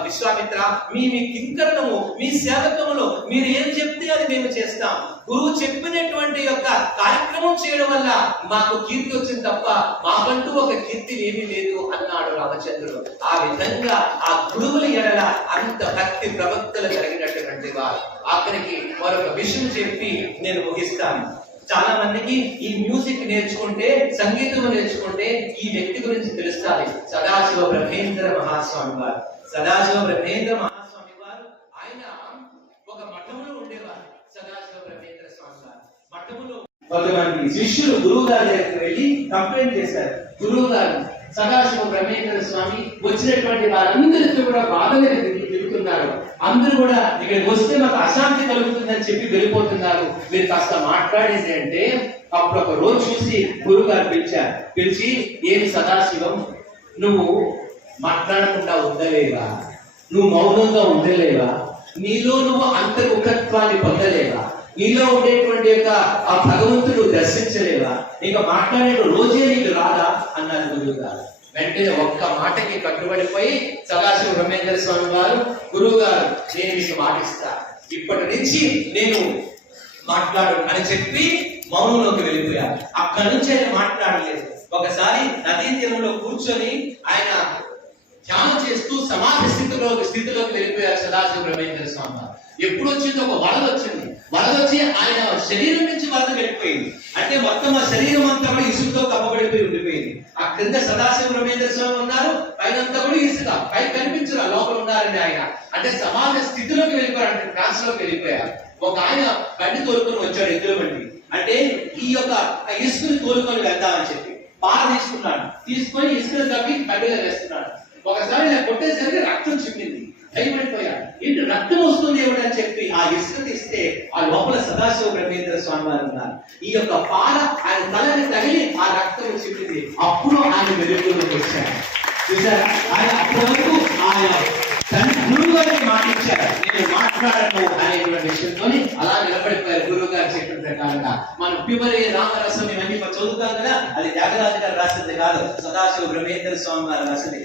విశ్వామిత్ర, మీ కింకరణము, మీ సేవకములు, మీరు ఏం చెప్తే అది మేము చేస్తాం. గురువు చెప్పినటువంటి యొక్క కార్యక్రమం చేయడం వల్ల మాకు కీర్తి వచ్చింది తప్ప మాకంటూ ఒక కీర్తి ఏమీ లేదు అన్నాడు రామచంద్రుడు. ఆ విధంగా ఆ గురువుల ఎడల అంత భక్తి ప్రవక్తలు కలిగినటువంటి వారు. ఆఖరికి మరొక విషయం చెప్పి నేను ముగిస్తాను. చాలా మందికి ఈ మ్యూజిక్ నేర్చుకుంటే, సంగీతం నేర్చుకుంటే ఈ వ్యక్తి గురించి తెలుస్తుంది. సదాశివ బ్రహ్మేంద్ర మహాస్వామి వారు సదాశివ బ్రహ్మేంద్ర మహాస్వామి వారు ఆయన ఒక మఠంలో ఉండేవారు. సదాశివ బ్రహ్మేంద్ర స్వామి వారు మఠంలో కొంతమంది శిష్యులు గురువు గారి దగ్గరికి వెళ్ళి కంప్లైంట్ చేశారు. గురువు గారు, సదాశివ బ్రహ్మేంద్ర స్వామి వచ్చినటువంటి వారందరికీ కూడా బాధగా తిరుగుతున్నారు, అందరూ కూడా ఇక్కడికి వస్తే మాకు అశాంతి కలుగుతుందని చెప్పి వెళ్ళిపోతున్నారు, మీరు కాస్త మాట్లాడేది అంటే అప్పుడు ఒక రోజు చూసి గురువు గారు పిలిచారు. పిలిచి, ఏమి సదాశివం, నువ్వు మాట్లాడకుండా ఉండలేవా? నువ్వు మౌనంగా ఉండలేవా? నీలో నువ్వు అంతర్ముఖత్వాన్ని పొందలేవా? నీలో ఉండేటువంటి యొక్క ఆ భగవంతుడు దర్శించలేవా? ఇంకా మాట్లాడే రోజే నీకు రాదా అన్నారు గురువు గారు. వెంటనే ఒక్క మాటకి కట్టుబడిపోయి సదాశివ బ్రహ్మేంద్ర స్వామి వారు, గురువు గారు, నేను మీకు మాటిస్తా, ఇప్పటి నుంచి నేను మాట్లాడు అని చెప్పి మౌనంలోకి వెళ్ళిపోయారు. అక్కడి నుంచి ఆయన మాట్లాడలేదు. ఒకసారి నదీ తీరంలో కూర్చొని ఆయన ధ్యానం చేస్తూ సమాధి స్థితిలోకి వెళ్ళిపోయారు సదాశివ బ్రహ్మేంద్ర స్వామి వారు. ఎప్పుడు వచ్చింది? ఒక వరద వచ్చింది. వరద వచ్చి ఆయన శరీరం నుంచి వరద వెళ్ళిపోయింది. అంటే మొత్తం ఆ శరీరం అంతా కూడా ఇసుకతో కప్పబడిపోయి ఉండిపోయింది. ఆ క్రింద సదాశివ బ్రహ్మేంద్ర స్వామి ఉన్నారు, పైన అంతా కూడా ఇసుక, పై కనిపించరు, లోపల ఉన్నారని ఆయన. అంటే సమాధి స్థితిలోకి వెళ్ళిపోయారు, అంటే ట్రాన్స్ లోకి వెళ్ళిపోయారు. ఒక ఆయన బండి తోలుకొని వచ్చాడు, ఎద్దుల బండి. అంటే ఈ యొక్క ఇసుకని తోలుకొని వెళ్దామని చెప్పి పార తీసుకున్నాడు. తీసుకొని ఇసుకను తప్పి బండిలో వేస్తున్నాడు. ఒకసారి ఇలా కొట్టేసరికి రక్తం చిమ్మింది. భయపడిపోయాడు. ఏంటి రక్తం వస్తుంది ఏమిటని చెప్పి ఆ ఇసుక తీస్తే ఆ లోపల సదాశివ బ్రహ్మేంద్ర స్వామి వారు ఉన్నారు. ఈ యొక్క పాల ఆయన తలని తగిలి ఆ రక్తం చిమ్మింది. అప్పుడు ఆయన వెలుగులోకి వచ్చాడు. చూసారా? ఆయన అప్పటి వరకు ఆయన తండ్రి గురువు గారిని మాటిచ్చారు, నేను మాట్లాడను అనేటువంటి విషయంతో అలా నిలబడిపోయారు. గురువు గారు చెప్పిన ప్రకారంగా మనం పిబరి రామరసం ఇవన్నీ చదువుతాం కదా, అది త్యాగరాజు గారు రాసింది కాదు, సదాశివ బ్రహ్మేంద్ర స్వామి గారు రాసింది.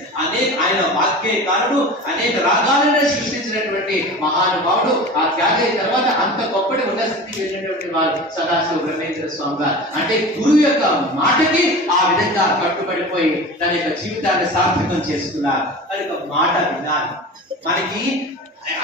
ఆయన వాక్యకారుడు, అనేక రాగాలను సృష్టించినటువంటి మహానుభావుడు. ఆ త్యాగ తర్వాత అంత గొప్పటి ఉన్న స్థితికి వెళ్ళినటువంటి వారు సదాశివ బ్రహ్మేంద్ర స్వామి గారు. అంటే గురువు యొక్క మాటకి ఆ విధంగా కట్టుబడిపోయి తన యొక్క జీవితాన్ని సార్థకం చేసుకున్నారు. అది ఒక మాట వినాలి. మనకి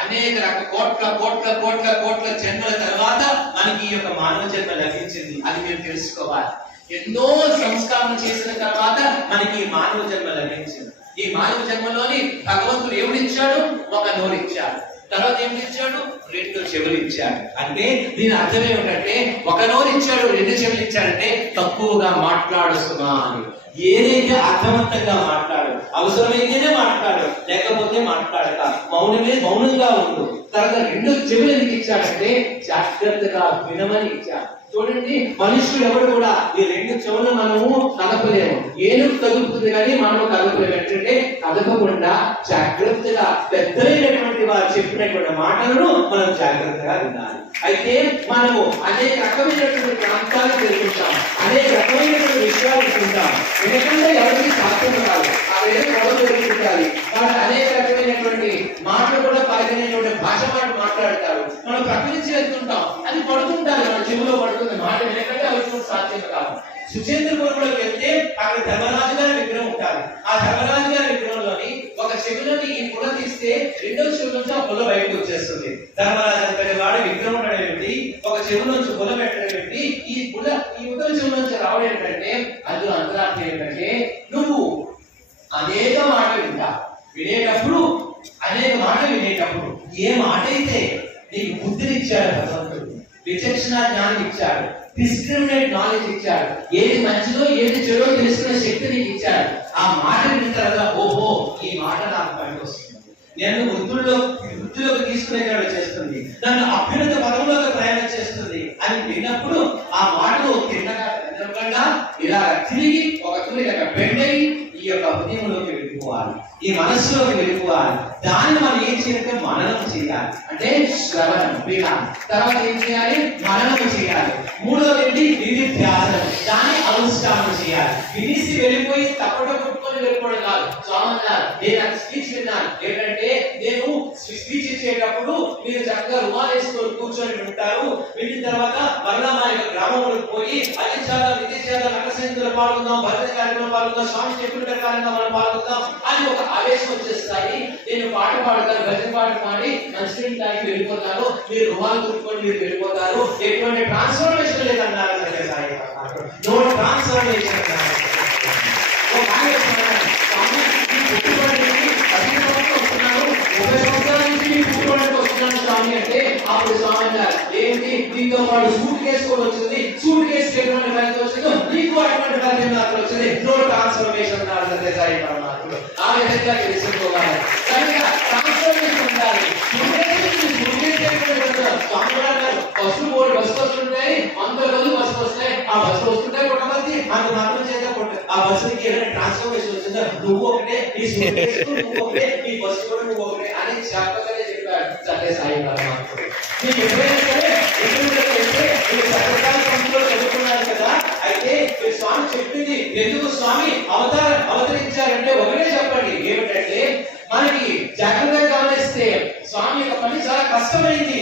అనేక కోట్ల కోట్ల కోట్ల కోట్ల జన్మల తర్వాత మనకి ఈ యొక్క మానవ జన్మ లభించింది. అది మేము తెలుసుకోవాలి. ఎన్నో సంస్కారం చేసిన తర్వాత మనకి ఈ మానవ జన్మ లభించింది. ఈ మానవ జన్మలోని భగవంతుడు ఏమిడిచ్చాడు? ఒక నోరిచ్చాడు. తర్వాత ఏమిచ్చాడు? 2 చెవులు ఇచ్చాడు. అంటే దీని అర్థం ఏమిటంటే, ఒక నోరు ఇచ్చాడు, 2 చెవులు ఇచ్చాడంటే తక్కువగా మాట్లాడు సుమా అని. ఏదైతే అర్థవంతంగా మాట్లాడు, అవసరమైతేనే మాట్లాడు, లేకపోతే మాట్లాడక మౌనంగా ఉండు. తర్వాత 2 చెవులు ఎందుకు ఇచ్చాడంటే జాగ్రత్తగా వినమని ఇచ్చాడు. చూడండి, మనుషులు ఎవరు కూడా ఈ 2 చెవులు మనము కదపలేము. ఏనుగు కదుపుతుంది కానీ మనం కదపలేము. ఏంటంటే కదపకుండా జాగ్రత్తగా పెద్దలైనటువంటి వారు చెప్పినటువంటి మాటలను మనం జాగ్రత్తగా వినాలి. అయితే మనము అనేక రకమైనటువంటి ప్రాంతాలకు వెళ్తుంటాం, అనేక రకమైనటువంటి విషయాలు వింటుంటాం. ఎందుకంటే ఎవరికి సాధ్యం కాదు, ఆ వేరే గొడవలు జరుగుతుంటాయి. కాబట్టి అనేక రకమైనటువంటి మాటలు కూడా పలికినటువంటి భాష మాట్లాడతారు. మనం ప్రక్కన నుంచి వెళ్తుంటాం, అది పడుతుంటారు, మన చెవులో పడుతుంది. మాట వినకంటే అవి సాధ్యం కాదు. సుచేంద్రపురంలోకి వెళ్తే అక్కడ ధర్మరాజు గారి విగ్రహం ఉంటారు. ఆ ధర్మరాజు గారి విగ్రహంలోని ఒక చెవిలోని ఈ పుల్ల తీస్తే 2వ చెవి నుంచి ఆ పుల్ల బయటకు వచ్చేస్తుంది. ధర్మరాజు అంటే వాడి విగ్రహం ఉండడం ఏంటి, ఒక చెవి నుంచి పుల్ల పెట్టడం ఏంటి, ఈ పుల్ల ఈ ఉత్తర చెవి నుంచి రావడం ఏంటంటే, అందులో అంతరార్థం ఏంటంటే నువ్వు అనేక మాటలు వినేటప్పుడు అనేక మాటలు వినేటప్పుడు ఏ మాట అయితే నీకు బుద్ధిని ఇచ్చాడు భగవంతుడు, విచక్షణ జ్ఞానం ఇచ్చాడు, డిస్క్రిమినేట్ నాలెడ్జ్ ఇచ్చాడు, ఏది మంచిదో ఏది చెడో తెలుసుకునే శక్తి నీకు ఇచ్చాడు. ఆ మాట విన్న తర్వాత ఓహో ఈ మాట నాకు పనికి వస్తుంది, నేను వృద్ధిలోకి తీసుకునేటట్టు చేస్తుంది, నన్ను అభ్యున్నత పదంలోకి ప్రయాణం చేస్తుంది అని విన్నప్పుడు ఆ మాటలో తిన్నగా ఇలా తిరిగి ఒక తూరి బెండయి ఈ యొక్క హృదయంలోకి వెళ్ళిపోవాలి, ఈ మనస్సులోకి వెళ్ళిపోవాలి. దాన్ని మనం ఏం చేయాలంటే మననం చేయాలి. అంటే శ్రవణం వినాలి, తర్వాత ఏం చేయాలి? మననం చేయాలి. మూడోది ఏంటి? నిధిధ్యాసనం, దాన్ని అనుష్ఠానం చేయాలి. వినిసి వెళ్ళిపోయి తప్పట కొట్టుకొని వెళ్ళిపోవడం కాదు. స్వామి నేను స్పీచ్ విన్నాను, ఏంటంటే నేను స్పీచ్ ఇచ్చేటప్పుడు మీరు చక్కగా రుమాలు వేసుకొని కూర్చొని వింటారు. విన్న తర్వాత మరలా మా యొక్క గ్రామంలోకి పోయి అది చాలా విద్య చాలా నగసంతులు పాల్గొందాం, భరత కార్యక్రమం పాల్గొందాం, స్వామి చెప్పిన ప్రకారంగా మనం పాల్గొందాం అని ఒక ఆవేశం వచ్చేస్తాయి. నేను పాట పాడతాను, భజన పాట పాడి మంచి తాగి వెళ్ళిపోతాను, మీరు రుమాలు తుట్టుకొని మీరు వెళ్ళిపోతారు. ఎటువంటి ట్రాన్స్ఫర్మేషన్ లేదన్నారు. నో ట్రాన్స్ఫర్మేషన్ అన్నారు. అప్పుడు స్వామి అన్నారు, ఏంటి నీతో పాటు సూట్ కేసుకొని వచ్చింది, సూట్ కేసు ఎటువంటి ఫలితం వచ్చిందో నీకు అటువంటి ఫలితం నాకు వచ్చింది. నో ట్రాన్స్ఫర్మేషన్ అన్నారు సత్యసాయి పరమాత్ముడు. ఆ విధంగా తెలుసుకోవాలి. కనుక ట్రాన్స్ఫర్మేషన్ ఉండాలి. బస్సు పోటీ బస్సు వస్తుంటాయి, అంత రోజు బస్సు వస్తాయి, ఆ బస్సు వస్తుంటాయి కొంతమంది అంత మాత్రం చేత ఆ బస్సుకి ఏదైనా ట్రాన్స్ఫర్మేషన్ వచ్చిందా, నువ్వు ఒకటే నీ నువ్వు ఒకటే నీ బస్సు కూడా నువ్వు ఒకటే అని చెప్పగానే చెప్పాడు సత్యసాయి పరమాత్ముడు. మీకు ఎప్పుడైనా సరే చదువుకున్నారు కదా, అయితే స్వామి చెప్పింది ఎందుకు స్వామి అవతరించారంటే ఒకటే చెప్పండి, ఏమిటంటే మనకి జాగ్రత్తగా గమనిస్తే స్వామి యొక్క పని చాలా కష్టమైంది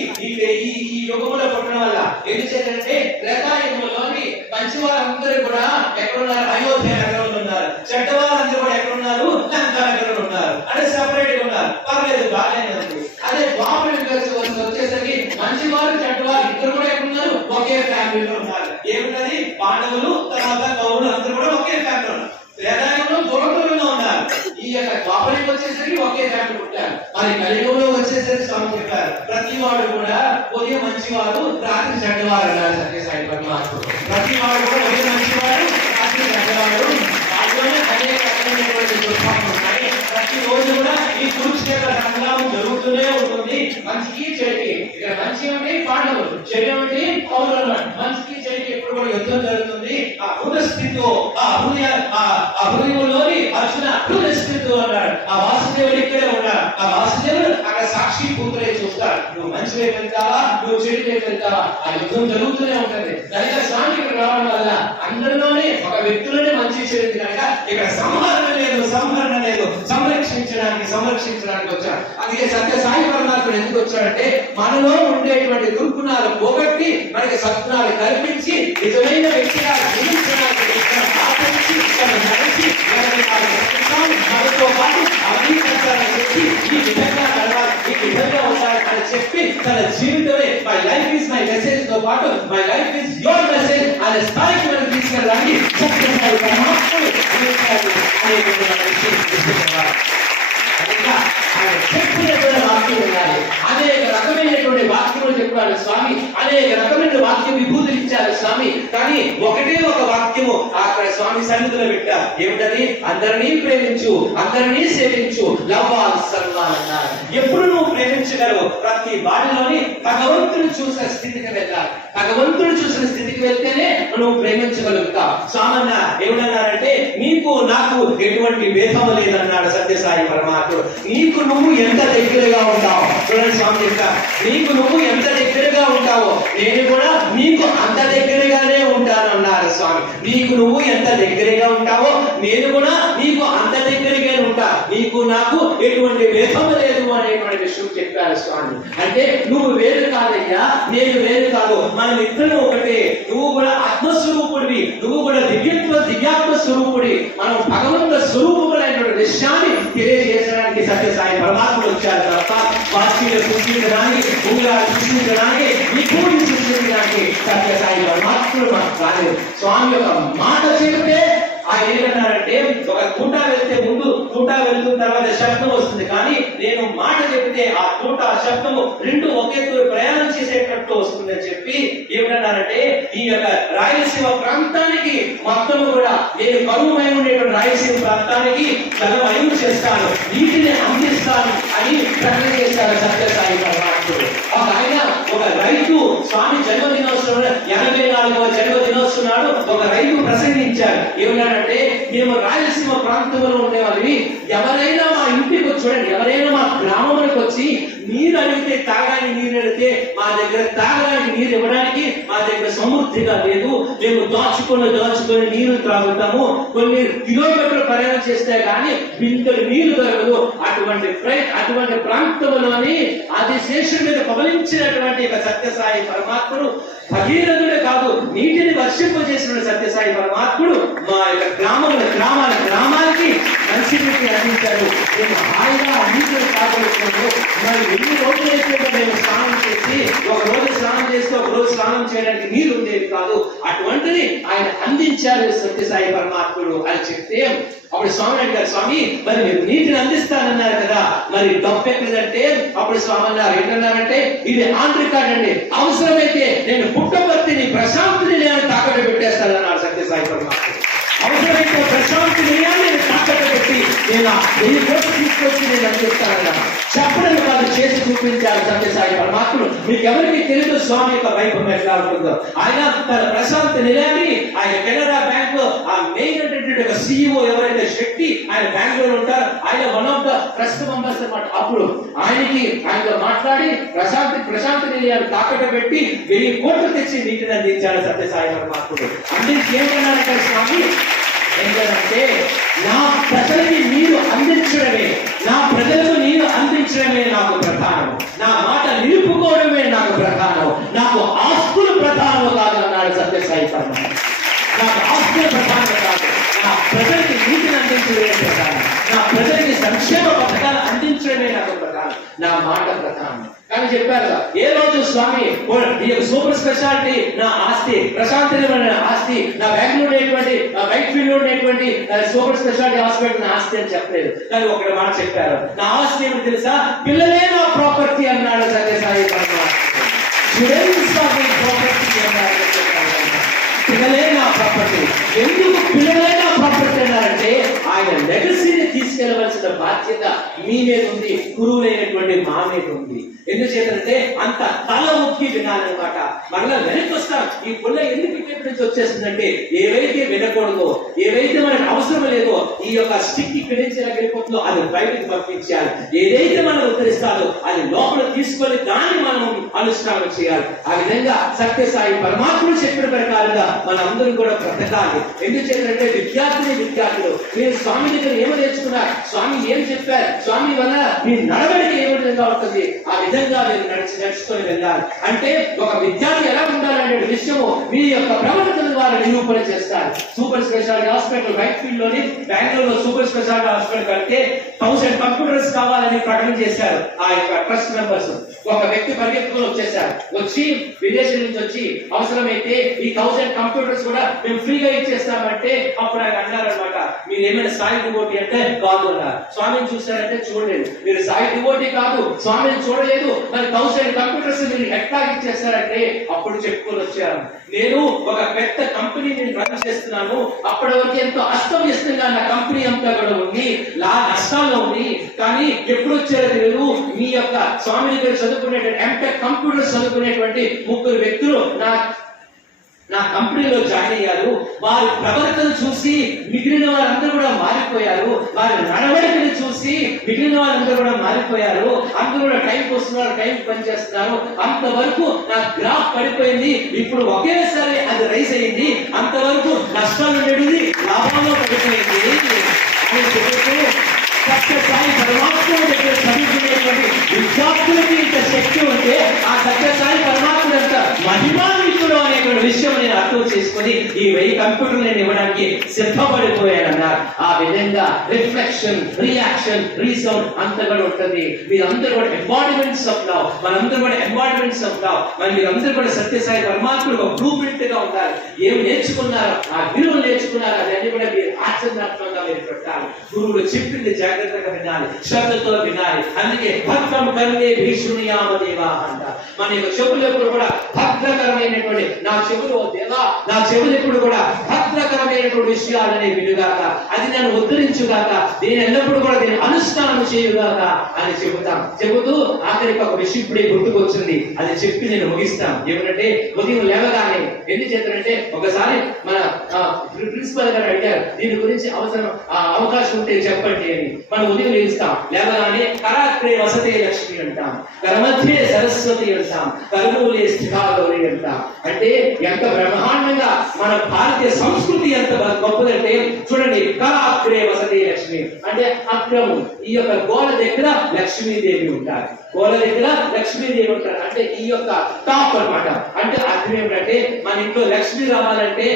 ఈ యుగంలో పుట్టడం వల్ల. ఎందుకంటే త్రేతాయుగంలోని మంచి వారందరూ కూడా ఎక్కడున్నారు, అయోధ్య నగరంలో ఉన్నారు. చెడ్డ వారందరూ కూడా ఎక్కడున్నారు, లంకా నగరంలో ఉన్నారు. అంటే సెపరేట్ గా ఉన్నారు. పర్లేదు, బాగానే ఉంది. అదే ద్వాపర యుగం వచ్చేసరికి మంచి వారు చెడ్డవారు ఇద్దరు కూడా ఎక్కడున్నారు, ఒకే ఫ్యామిలీలో ఉన్నారు. ఏమిటది, పాండవులు తర్వాత కౌరవులు అందరూ కూడా ఒకే ఫ్యామిలీలో ఉన్నారు. త్రేతాయుగంలో దూరంగా ఉన్నారు. ఈ యొక్క ద్వాపరికి వచ్చేసరికి ఒకే ఫ్యామిలీ పుట్టారు. మరి కలియుగంలో వచ్చేసరికి స్వామి చెప్పారు, ప్రతి వాడు కూడా ఉదయం మంచివాడు రాత్రి చెడ్డవాడు అన్నారు సత్యసాయి పరమాత్ముడు. ప్రతి వాడు కూడా ఉదయం మంచివాడు రాత్రి చెడ్డవాడు. వాటిలోనే అనేక రకమైనటువంటి దుర్భాగ్యం ఉన్నాయి. ప్రతి రోజు కూడా ఈ కురుక్షేత్ర సంగ్రామం జరుగుతూనే ఉంటుంది. మంచికి చెడుకి, ఇక్కడ మంచి అంటే పాండవులు, చెడు అంటే కౌరవులు. మంచికి చెడుకి ఎప్పుడు కూడా యుద్ధం జరుగుతుంది. ఆ హృదయస్థితితో ఆ హృదయంలోని అర్జున హృదయస్థితితో అన్నాడు. ఆ వాసుదేవుడు ఇక్కడే ఉన్నాడు. ఆ వాసుదేవుడు అక్కడ సాక్షి కూతురే చూస్తాడు. నువ్వు మంచి వైపు వెళ్తావా, నువ్వు చెడు వైపు వెళ్తావా, ఆ యుద్ధం జరుగుతూనే ఉంటుంది. కనుక స్వామి ఇక్కడ రావడం వల్ల అందరిలోనే ఒక వ్యక్తిలోనే మంచి చెడు కనుక ఇక్కడ సంహరణ లేదు, సంరక్షించడానికి వచ్చాడు. అందుకే సత్యసాయి పరమాత్ముడు ఎందుకు వచ్చాడంటే మనలో ఉండేటువంటి దుర్గుణాలు పోగొట్టి మనకి సద్గుణాలు కల్పించి నిజమైన వ్యక్తిగా జీవించడానికి మనతో పాటు చెప్పి తన జీవితమే my life is my message తో పాటు my life is your message అనే స్థాయికి మనం తీసుకెళ్ళడానికి సత్యసాయి పరమాత్ముడు అనేక రకమైనటువంటి వాక్యములు చెప్పాడు స్వామి. అనేక రకమైన వాక్య విభూతులు ఇచ్చారు స్వామి. కానీ ఒకటే ఒక వాక్యము అక్కడ స్వామి సన్నిధిలో పెట్టారు. ఏమిటది, అందరినీ ప్రేమించు, అందరినీ సేవించు, లవ్ ఆల్ సర్వాన్ అన్నారు. ఎప్పుడు నువ్వు ప్రేమించగలవు, ప్రతి వాడిలోని భగవంతుడు చూసిన స్థితికి వెళ్ళాలి. భగవంతుడు చూసిన స్థితికి వెళ్తేనే నువ్వు ప్రేమించగలుగుతావు. స్వామన్న ఏమన్నారంటే, నీకు నాకు ఎటువంటి భేదము లేదన్నాడు సత్యసాయి పరమాత్ముడు. నీకు నువ్వు ఎంత దగ్గరగా ఉంటావు చూడండి స్వామి చెప్తా, నీకు నువ్వు ఎంత దగ్గరగా ఉంటావో నేను కూడా నీకు అంత దగ్గరగానే ఉంటాను అన్నారు స్వామి. నీకు నువ్వు ఎంత దగ్గరగా ఉంటావో నేను కూడా నీకు అంత దగ్గరగా ఉంటా. నీకు నాకు ఎటువంటి భేదము లేదు అనేటువంటి విషయం చెప్పారు స్వామి. అంటే నువ్వు వేరు కాదయ్యా, నేను వేరు కాదు, మనం ఇద్దరు ఒకటే. నువ్వు కూడా ఆత్మస్వరూపుడివి, నువ్వు కూడా దివ్యాత్మ స్వరూపుడి. మనం భగవంతుల స్వరూపులైనటువంటి విషయాన్ని తెలియజేసడానికి సత్యసాయి పరమాత్ముడు వచ్చారు తప్ప వాక్యాలు సృష్టించడానికి, ఉంగరాలు సృష్టించడానికి, నీ పూర్తి సృష్టించడానికి సత్యసాయి పరమాత్ముడు మనకు కాలేదు. స్వామి యొక్క మాట చెబితే ఆయన ఏమన్నారంటే, ఒక తూట వెళ్తే ముందు తూట వెళ్తున్న తర్వాత శబ్దం వస్తుంది, కానీ నేను మాట చెబితే ఆ తూట ఆ శబ్దము రెండు ఒకే ప్రయాణం చేసేటట్టు వస్తుంది అని చెప్పి ఏమన్నారంటే, ఈ యొక్క రాయలసీమ ప్రాంతానికి మొత్తం కూడా నేను కరువుమై ఉండేటువంటి రాయలసీమ ప్రాంతానికి జలమయం చేస్తాను, నీటిని అందిస్తాను అని ప్రకటన చేశారు సత్యసాయి పరమాత్ముడు. ఆయన ఒక రైతు స్వామి జన్మదినోత్సవం 84వ జన్మదినోత్సవం నాడు ఒక రైతు ప్రసంగించారు. ఏమన్నాడంటే, మేము రాయలసీమ ప్రాంతంలో ఉండే వాళ్ళవి, ఎవరైనా మా ఇంటికి వచ్చి చూడండి, ఎవరైనా మా గ్రామంలోకి వచ్చి నీరు అడిగితే తాగడానికి నీరు అడిగితే మా దగ్గర తాగడానికి నీరు ఇవ్వడానికి మా దగ్గర సమృద్ధిగా లేదు. మేము దాచుకొని నీరు త్రాగుతాము. కొన్ని కిలోమీటర్లు ప్రయాణం చేస్తే కానీ బిందెలు నీరు దొరకదు. అటువంటి ప్రాంతంలోని ఆదిశేషుడి మీద పవలించినటువంటి సత్యసాయి పరమాత్ముడు భగీరథుడే కాదు, నీటిని వర్షింపజేసిన సత్యసాయి పరమాత్ముడు మా యొక్క గ్రామానికి మంచి నీటిని అందించారు. మేము హాయిగా నీటిని కాపాడుతున్నాము. మరి ఎన్ని రోజులు అయితే మేము స్నానం చేసి ఒక రోజు స్నానం చేస్తే ఒక రోజు స్నానం చేయడానికి నీరు ఉండేది కాదు. అటువంటిది ఆయన అందించారు సత్యసాయి పరమాత్ముడు అని చెప్తే అప్పుడు స్వామి అంటారు, స్వామి మరి మీరు నీటిని అందిస్తానన్నారు కదా, మరి డబ్బు ఎక్కడంటే అప్పుడు స్వామి అన్నారు ఏంటన్నారంటే ఇది ఆన్ రికార్డ్ అండి, అవసరమైతే నేను పుట్టపర్తిని ప్రశాంతిని నేను తాకట్టు పెట్టేస్తానన్నారు సత్యసాయి పరమాత్ముడు. అవసరమైతే ప్రశాంతి నిలయాన్ని తాకట్టు పెట్టి నేను 1000 కోట్లు తీసుకొచ్చి నేను అందిస్తానన్నా. చెప్పడం కాదు, చేసి చూపించారు సత్యసాయి పరమాత్ముడు. మీకు ఎవరికి తెలియదు స్వామి యొక్క వైభవం ఎట్లా ఉంటుందో. ఆయన తన ప్రశాంతి నిలయాన్ని ఆయన కెనరా బ్యాంక్ ఆ మెయిన్ అనేటువంటి ఒక CEO ఎవరైతే శక్తి ఆయన బెంగళూరు ఉంటారు, ఆయన one of the trust members అన్నమాట. అప్పుడు ఆయనతో మాట్లాడి ప్రశాంతి నిలయాన్ని తాకట్టు పెట్టి 1000 కోట్లు తెచ్చి నీటిని అందించాడు సత్యసాయి పరమాత్ముడు. అందించి ఏమన్నారంటే స్వామి ఏంటంటే నా ప్రజలకి నీరు అందించడమే, నా ప్రజలకు నీరు అందించడమే నాకు ప్రధానం, నా మాట నిలుపుకోవడమే నాకు ప్రధానం, నాకు ఆస్తులు ప్రధానం కాదు అన్నాడు సత్యసాయి పరమాత్ముడు. నాకు ఆస్తులు ప్రధానం కాదు, నా ప్రజలకి నీటిని అందించడమే ప్రధానం, నా ప్రజలకి సంక్షేమ పథకాలు అందించడమే నాకు ప్రధానం, నా మాట ప్రధానం. కానీ చెప్పారు ఏ రోజు స్వామి ఈ సూపర్ స్పెషాలిటీ నా ఆస్తి, ప్రశాంతి ఆస్తి, నా బెంగళూరు ఉన్నటువంటి వైట్ ఫీల్డ్ ఉన్నటువంటి సూపర్ స్పెషాలిటీ హాస్పిటల్ నా ఆస్తి అని చెప్పలేదు. కానీ ఒకటి మాట చెప్పారు, నా ఆస్తి ఏమి తెలుసా, పిల్లలే నా ప్రాపర్టీ అన్నాడు సత్యసాయి పరమాత్ముడు. పిల్లలే నా ప్రాపర్టీ. ఎందుకు పిల్లలే నా ప్రాపర్టీ అన్నారంటే ఆయన లెగసీని తీసుకెళ్లవలసిన బాధ్యత మీ మీద ఉంది, గురువులైనటువంటి మా మీద ఉంది. ఎందుచేతంటే అంత తల ముక్కి వినాలన్నమాట. మరలా వెనక్కి వస్తాం, ఈ పుల్ల ఎందుకు ఇక్కడి నుంచి వచ్చేస్తుందంటే ఏవైతే వినకూడదో, ఏవైతే మనకు అవసరం లేదో, ఈ యొక్క స్టిక్ ఇక్కడి నుంచి ఎలా వెళ్ళిపోతుందో అది బయటకు పంపించాలి. ఏదైతే మనం ఉత్తరిస్తాదో అది లోపల తీసుకొని దాన్ని మనం అనుష్ఠానం చేయాలి. ఆ విధంగా సత్యసాయి పరమాత్ముడు చెప్పిన ప్రకారంగా మనందరం కూడా బ్రతకాలి. ఎందుచేతంటే విద్యార్థులు మీరు స్వామి దగ్గర ఏమో నేర్చుకున్నారు, స్వామి ఏం చెప్పారు, స్వామి వల్ల మీ నడవడిక ఏ విధంగా ఉంటుంది, ఆ విధంగా మీరు నడుచుకొని వెళ్ళాలి. అంటే ఒక విద్యార్థి ఎలా ఉండాలనే విషయము మీ యొక్క ప్రవర్తన ద్వారా నిరూపణ చేస్తారు. Super speciality hospital white field లోని బెంగళూరులో సూపర్ స్పెషాలిటీ హాస్పిటల్ కంటే 1000 కంప్యూటర్స్ కావాలని ప్రకటన చేశారు ఆ యొక్క ట్రస్ట్ మెంబర్స్. ఒక వ్యక్తి పరిగెత్తుకొని వచ్చేసారు, వచ్చి విదేశం నుంచి వచ్చి అవసరమైతే ఈ 1000 కంప్యూటర్స్ కూడా మేము ఫ్రీగా ఇచ్చేస్తామంటే అప్పుడు ఆయన అన్నారనమాట, మీరు ఏమైనా సాయి డివోటీ అంటే కాదు అన్నారు. స్వామిని చూసారంటే చూడలేదు. మీరు సాయి డివోటీ కాదు, స్వామిని చూడలేదు, మరి 1000 కంప్యూటర్స్ మీరు ఎట్లా ఇచ్చేస్తారంటే అప్పుడు చెప్పుకొని వచ్చారు, నేను ఒక పెద్ద కంపెనీని రన్ చేస్తున్నాను, అప్పటి వరకు ఎంతో అస్తవ్యస్తంగా నా కంపెనీ అంతా కూడా ఉంది, నష్టాల్లో ఉంది. కానీ ఎప్పుడు వచ్చారో తెలియదు, మీ యొక్క స్వామి దగ్గర చదువుకునేటువంటి ఎంటెక్ కంప్యూటర్స్ చదువుకునేటువంటి 3 వ్యక్తులు నా కంపెనీలో జాయిన్ అయ్యారు. వారి ప్రవర్తన చూసి మిగిలిన వారందరూ కూడా మారిపోయారు, వారి నడవడికను చూసి మిగిలిన వారందరూ కూడా మారిపోయారు. అందరూ కూడా టైంకి వస్తున్నారు, టైంకి పనిచేస్తున్నారు. అంతవరకు నా గ్రాఫ్ పడిపోయింది, ఇప్పుడు ఒకేసారి అది రైజ్ అయింది. అంతవరకు నష్టాలు ఉండేది లాభంలో పడిపోయింది అని చెబుతూ సత్యసాయి పరమాత్మ దగ్గర చదువుకునేటువంటి విద్యార్థులకి ఇంత శక్తి ఉంటే ఆ సత్యసాయి పరమాత్మ అంత మహిమాన్వితుడు అనేటువంటి విషయం నేను అర్థం చేసుకుని ఈ 1000 కంప్యూటర్లు నేను ఇవ్వడానికి సిద్ధపడిపోయానన్నారు. ఆ విధంగా రిఫ్లెక్షన్, రియాక్షన్, రీసౌండ్ అంతా కూడా ఉంటుంది. మీరందరూ కూడా ఎంబాడిమెంట్స్ ఆఫ్ లవ్, మనందరూ కూడా ఎంబాడిమెంట్స్ ఆఫ్ లవ్. మరి మీరందరూ కూడా సత్యసాయి పరమాత్ముడు ఒక బ్లూ ప్రింట్ గా ఉంటారు. ఏమి నేర్చుకున్నారో ఆ విలువలు నేర్చుకున్నారో అవన్నీ కూడా మీరు ఆచరణాత్మకంగా మీరు పెట్టాలి. గురువులు చెప్పింది జాగ్రత్తగా వినాలి, శ్రద్ధతో వినాలి. అందుకే భద్రం కర్మే భీషునియామదేవా అంట. మన యొక్క చెవులు ఎప్పుడు కూడా భద్రకరమైనటువంటి నా చెవులు దేవా, నా చెవులు ఎప్పుడు కూడా భద్రకరమైనటువంటి విషయాలని వినుగాక, అది నన్ను ఉద్ధరించుగాక, నేను ఎల్లప్పుడూ కూడా దీన్ని అనుష్ఠానం చేయుగాక అని చెబుతూ ఆఖరికి ఒక విషయం ఇప్పుడే గుర్తుకొచ్చింది, అది చెప్పి నేను ముగిస్తాం. ఏమిటంటే ఉదయం లేవగానే ఎందుకు చేస్తారంటే ఒకసారి మన ప్రిన్సిపల్ గారు అడిగారు దీని గురించి అవకాశం ఉంటే చెప్పండి అని. మనం ఉదయం లేస్తాం, లేవగానే కరాగ్రే వసతే లక్ష్మి అంటాం, కరమధ్యే సరస్వతి అంటాం, కర్మూలే స్థితాగౌరి అంటాం. అంటే ఎంత బ్రహ్మాండంగా మన భారతీయ సంస్కృతి ఎంత గొప్పదంటే చూడండి, కరాగ్రే వసతే లక్ష్మి అంటే అగ్రము, ఈ యొక్క గోడ దగ్గర లక్ష్మీదేవి ఉంటారు. గోల దగ్గర లక్ష్మీదేవి ఉంటారు. అంటే ఈ యొక్క టాప్ అన్నమాట. అంటే అర్థం ఏమిటంటే మన ఇంట్లో లక్ష్మి రావాలంటే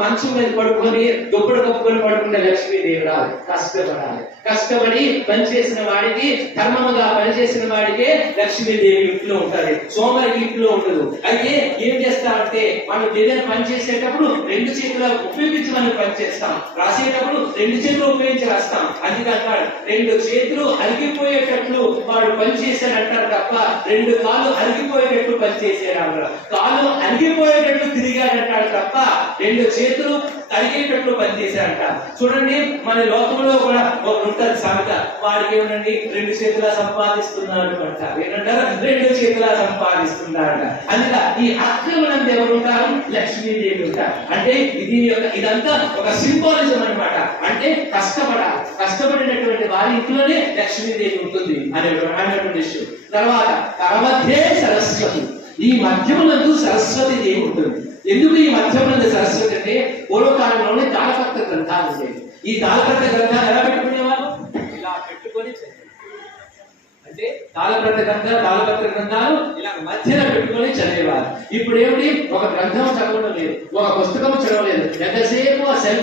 మంచం మీద పడుకొని దుప్పటి కప్పుకొని పడుకునే లక్ష్మీదేవి రాదు, కష్టపడాలి. కష్టపడి పనిచేసిన వాడికి, ధర్మముగా పనిచేసిన వాడికే లక్ష్మీదేవి ఇంట్లో ఉంటుంది, సోమరికి ఇంట్లో ఉండదు. అయితే ఏం చేస్తామంటే మనం ఏదైనా పని చేసేటప్పుడు రెండు చేతులు ఉపయోగించి మనం పని చేస్తాం, రాసేటప్పుడు రెండు చేతులు ఉపయోగించి రాస్తాం. అందుకంటాడు రెండు చేతులు అరిగిపోయేటట్లు వాడు పని చేశాడంటారు తప్ప రెండు కాళ్ళు అరిగిపోయేటట్టు పని చేశాడు. కాళ్ళు అరిగిపోయేటట్టు తిరిగాడంటాడు తప్ప రెండు చేతులు అరిగేటట్లు పని చేశాడంట. చూడండి మన లోకంలో కూడా ఒక ఉంటారు సామెత, వాడికి ఏమనండి రెండు చేతుల సంపాదిస్తున్నాడు అంటారు. ఏంటంటారు? రెండు చేతుల సంపాదిస్తున్నాడు. అందుకే ఈ అక్రమణం ఎవరు ఉంటారు? లక్ష్మీదేవి ఉంటారు. అంటే ఇదంతా ఒక సింబాలిజం అన్నమాట. అంటే కష్టపడినటువంటి వారి ఇంట్లోనే లక్ష్మీదేవి ఉంటుంది అనేటువంటి విషయం. తర్వాత కరమధ్యే సరస్వతి, ఈ మధ్యమునందు సరస్వతి దేవి ఉంటుంది. ఎందుకు ఈ మధ్యమునందు సరస్వతి అంటే పూర్వకాలంలోనే తాళపత్ర గ్రంథాలు ఉండేవి. ఈ తాళపత్ర గ్రంథాలు ఎలా పెట్టుకునేవారు? ఇలా పెట్టుకొని అంటే తాళపత్ర గ్రంథాలు ఇలా మధ్యలో పెట్టుకొని చదివేవారు. ఇప్పుడు ఏమిటి? ఒక గ్రంథం చదవడం లేదు, ఒక పుస్తకం చదవలేదు, ఎంతసేపు ఆ సెల్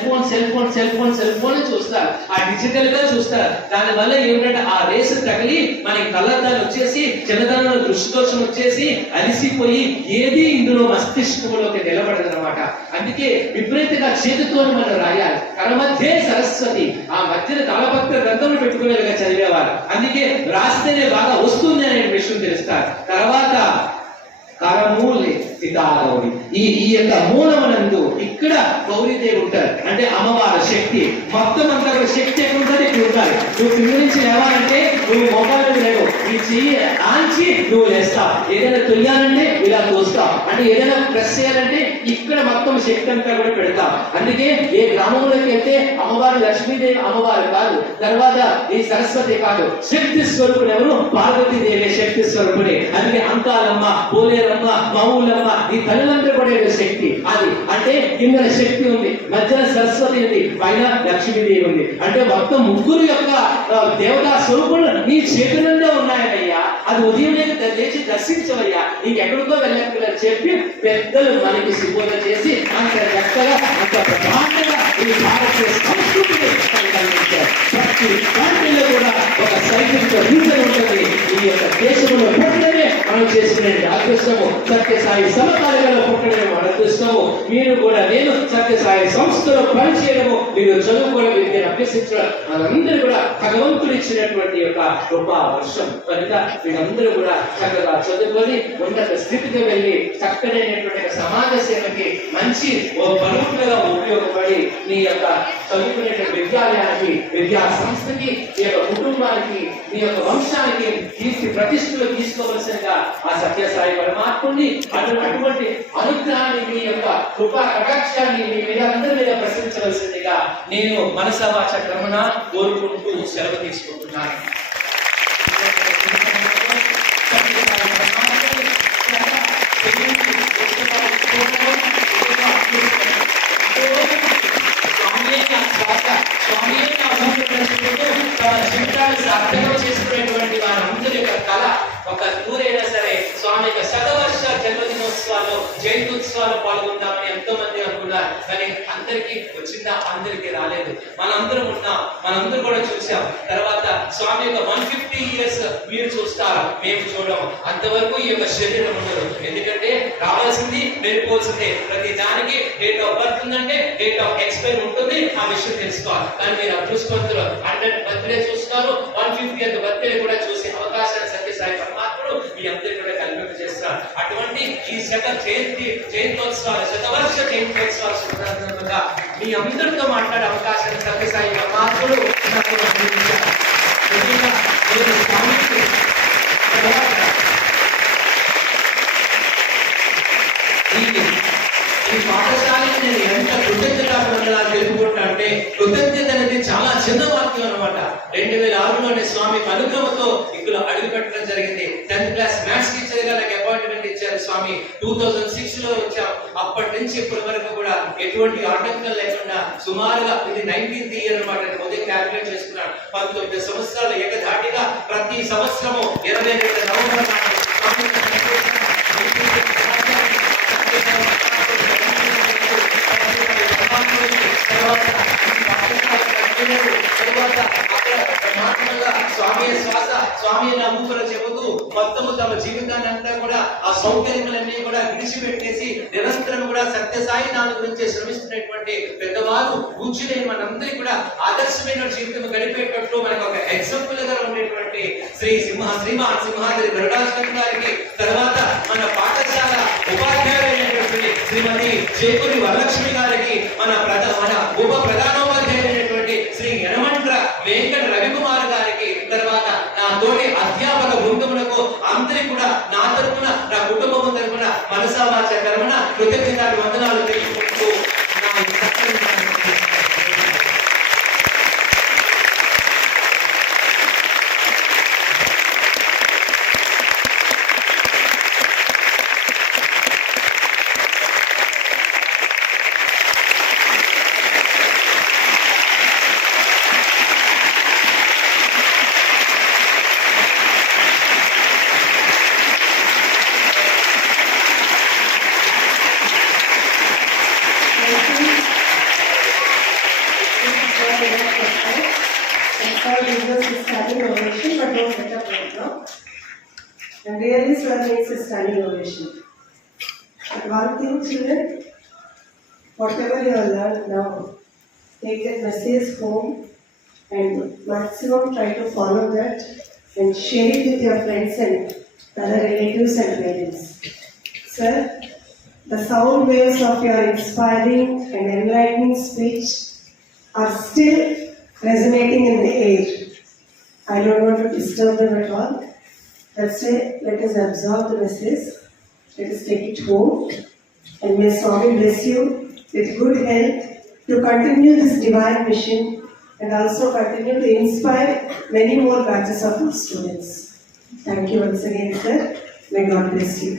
ఫోన్ చూస్తారు, ఆ డిజిటల్ గా చూస్తారు. దాని వల్ల ఏమిటంటే ఆ రేసు తగిలి మనకి కళ్ళద్దాలు వచ్చేసి, చిన్నదనంలో దృష్టి దోషం వచ్చేసి అలిసిపోయి ఏది ఇందులో మస్తిష్కంలోకి నిలబడదు అనమాట. అందుకే విపరీతంగా చేతితో మనం రాయాలి. కరమధ్యే సరస్వతి, ఆ మధ్యన తాళపత్ర గ్రంథంలో పెట్టుకునేలాగా చదివేవారు. అందుకే రాస్తేనే బాగా వస్తుంది అనే విషయం తెలుస్తారు. తర్వాత కరమూలే సీతాగౌరి, ఈ యొక్క మూలమునందు ఇక్కడ గౌరీదేవి ఉంటారు. అంటే అమ్మవారి శక్తి మొత్తం అంతా కూడా శక్తి ఎక్కడ ఉంటుంది? ఇక్కడ ఉండాలి. నువ్వు కింద నుంచి లేవాలంటే నువ్వు మొబైల్ లేవు, నీ చెయ్యి ఆంచి నువ్వు లేస్తావు. ఏదైనా తొయ్యాలంటే ఇలా తోస్తావు. అంటే ఏదైనా ప్రెస్ చేయాలంటే ఇక్కడ మొత్తం శక్తి అంతా కూడా పెడతావు. అందుకే ఏ గ్రామంలోకి వెళ్తే అమ్మవారి లక్ష్మీదేవి అమ్మవారు కాదు, తర్వాత ఈ సరస్వతి కాదు, శక్తి స్వరూపుడు ఎవరు? పార్వతీదేవి శక్తి స్వరూపుడే. అందుకే అంకాలమ్మ, పోలేరమ్మ, మౌలమ్మ, ఈ తల్లులందరూ కూడా శక్తి. అది అంటే కింద శక్తి ఉంది, మధ్యన సరస్వతి ఉంది, పైన లక్ష్మీదేవి ఉంది. అంటే మొత్తం ముగ్గురు యొక్క దేవతా స్వరూపులు నీ చేతులలో ఉన్నాయయ్యా. అది ఉదయం లేచి దర్శించవయ్యా, నీకెక్కడికో వెళ్ళక్కర్లేదు చెప్పి పెద్దలు మనకి సిపోత చేసి అంత చక్కగా అంత ప్రధానంగా ఈ భారతీయ సంస్కృతిని ప్రతి పార్టీలో కూడా ఒక సైకిల్ రీజన్ ఉంటుంది. ఈ యొక్క దేశంలో పుట్టడమే మనం చేసుకునే అదృష్టము, సత్యసాయి సమకాలికలో పుట్టడమే మన అదృష్టము. మీరు కూడా నేను సత్యసాయి సంస్థలో పనిచేయడము, మీరు చదువుకోవడం, విద్యను అభ్యసించడం మనందరూ కూడా భగవంతుడు ఇచ్చినటువంటి యొక్క గొప్ప వర్షం. కనుక వీళ్ళందరూ కూడా చక్కగా చదువుకొని ఉన్నత స్థితికి వెళ్ళి చక్కనైనటువంటి సమాజ సేవకి మంచి పలుకులుగా ఉపయోగపడి మీ యొక్క చదువుకునే విద్యాలయానికి, విద్యా సంస్థకి, మీ యొక్క కుటుంబానికి, మీ యొక్క వంశానికి కీర్తి ప్రతిష్టలు తీసుకోవలసిందిగా ఆ సత్యసాయి పరమాత్ముని అటువంటి అనుగ్రహాన్ని, మీ యొక్క కృపా కటాక్షాన్ని మీ మీద అందరి మీద ప్రశ్నించవలసిందిగా నేను మనసా వాచ కర్మణ కోరుకుంటూ సెలవు తీసుకుంటున్నాను. సార్థకం చేసుకునేటువంటి వారందరి యొక్క కళ ఒక ఊరైనా సరే స్వామి యొక్క శతవర్ష జన్మదినోత్సవాలు, జయంత్యుత్సవాలు పాల్గొంటామని ఎంతో మంది అనుకున్నారు. కానీ అందరికీ వచ్చిందా? అందరికీ రాలేదు. మనందరం ఉన్నాం, మనందరూ కూడా చూసాం. తర్వాత స్వామి యొక్క 150 years మీరు చూస్తారు, మేము చూడము. అంతవరకు ఈ యొక్క శరీరం ఉండదు. ఎందుకంటే రావాల్సింది వెళ్ళిపోవాల్సిందే. ప్రతి దానికి డేట్ ఆఫ్ బర్త్ ఉందంటే డేట్ ఆఫ్ ఎక్స్పైర్ ఉంటుంది, ఆ విషయం తెలుసుకోవాలి. కానీ మీరు అదృష్టవంతులు, 100th బర్త్డే చూస్తారు, 150th బర్త్డే కూడా చూసే అవకాశాన్ని సత్యసాయి పరమాత్ముడు మీ అందరికీ కూడా కల్పింప చేస్తారు. అటువంటి ఈ జయంత్యోత్సవాలు, శతవర్ష జయంత్యోత్సవాలు సందర్భంగా మీ అందరితో మాట్లాడే అవకాశాన్ని సత్యసాయి పరమాత్ముడు ఈ పాఠశాలని నేను ఎంత కృతజ్ఞత తెలుపుకుంటా అంటే, కృతజ్ఞత అనేది చాలా చిన్న వాక్యం అనమాట. 2006లోనే స్వామి అనుగ్రహంతో ఇక్కడ అడుగు పెట్టడం జరిగింది. 10th క్లాస్ మ్యాథ్స్ టీచర్ గా నాకు అపాయింట్మెంట్ ఇచ్చారు స్వామి 2006 లో వచ్చాం. అప్పటి నుంచి ఇప్పటి వరకు కూడా ఎటువంటి ఆటంకం లేకుండా సుమారుగా ఇది 19th ఇయర్ అన్నమాట. ఉదయం క్యాల్కులేట్ చేసుకున్నాను. 19 సంవత్సరాలు ఏకధాటిగా ప్రతి సంవత్సరము 22 నవంబర్ నాడు స్వామి శ్వాస స్వామి నా ఊపిరి చెబుతూ మొత్తము తమ జీవితాన్ని అంతా కూడా ఆ సౌకర్యములన్నీ కూడా విడిచిపెట్టేసి నిరంతరం కూడా సత్యసాయి నాన్న గురించి శ్రమిస్తున్నటువంటి పెద్దవారు కూర్చుని మనందరికీ కూడా ఆదర్శమైన జీవితం గడిపేటట్లు మనకు ఒక ఎగ్జాంపుల్ గా ఉండేటువంటి శ్రీమాన్ సింహాద్రి గరుడాష్టమి గారికి, తర్వాత మన పాఠశాల ఉపాధ్యాయులైనటువంటి శ్రీమతి చేకూరి వరలక్ష్మి గారికి, మన ఉప ప్రధానోపాధ్యాయులైనటువంటి శ్రీ యనమంట్ర వెంకట రవికుమార్ గారికి, తర్వాత నా తోటి అధ్యాపక బృందములకు అందరికీ కూడా నా తరపున నా కుటుంబం తరపున మనసా వాచ కర్మణ కృతజ్ఞతలు వందనాలు తెలుపుకుంటూ standing ovation, but don't set up right now. And really, sir, makes a standing ovation. But one thing, children, whatever you have learned now, take that message home and maximum try to follow that and share it with your friends and other relatives and parents. Sir, the sound waves of your inspiring and enlightening speech are still resonating in the air. I don't want to disturb them at all. Let's say, let us absorb the message. Let us take it home. And may Swami bless you with good health to continue this divine mission and also continue to inspire many more batches of our students. Thank you once again, sir. May God bless you.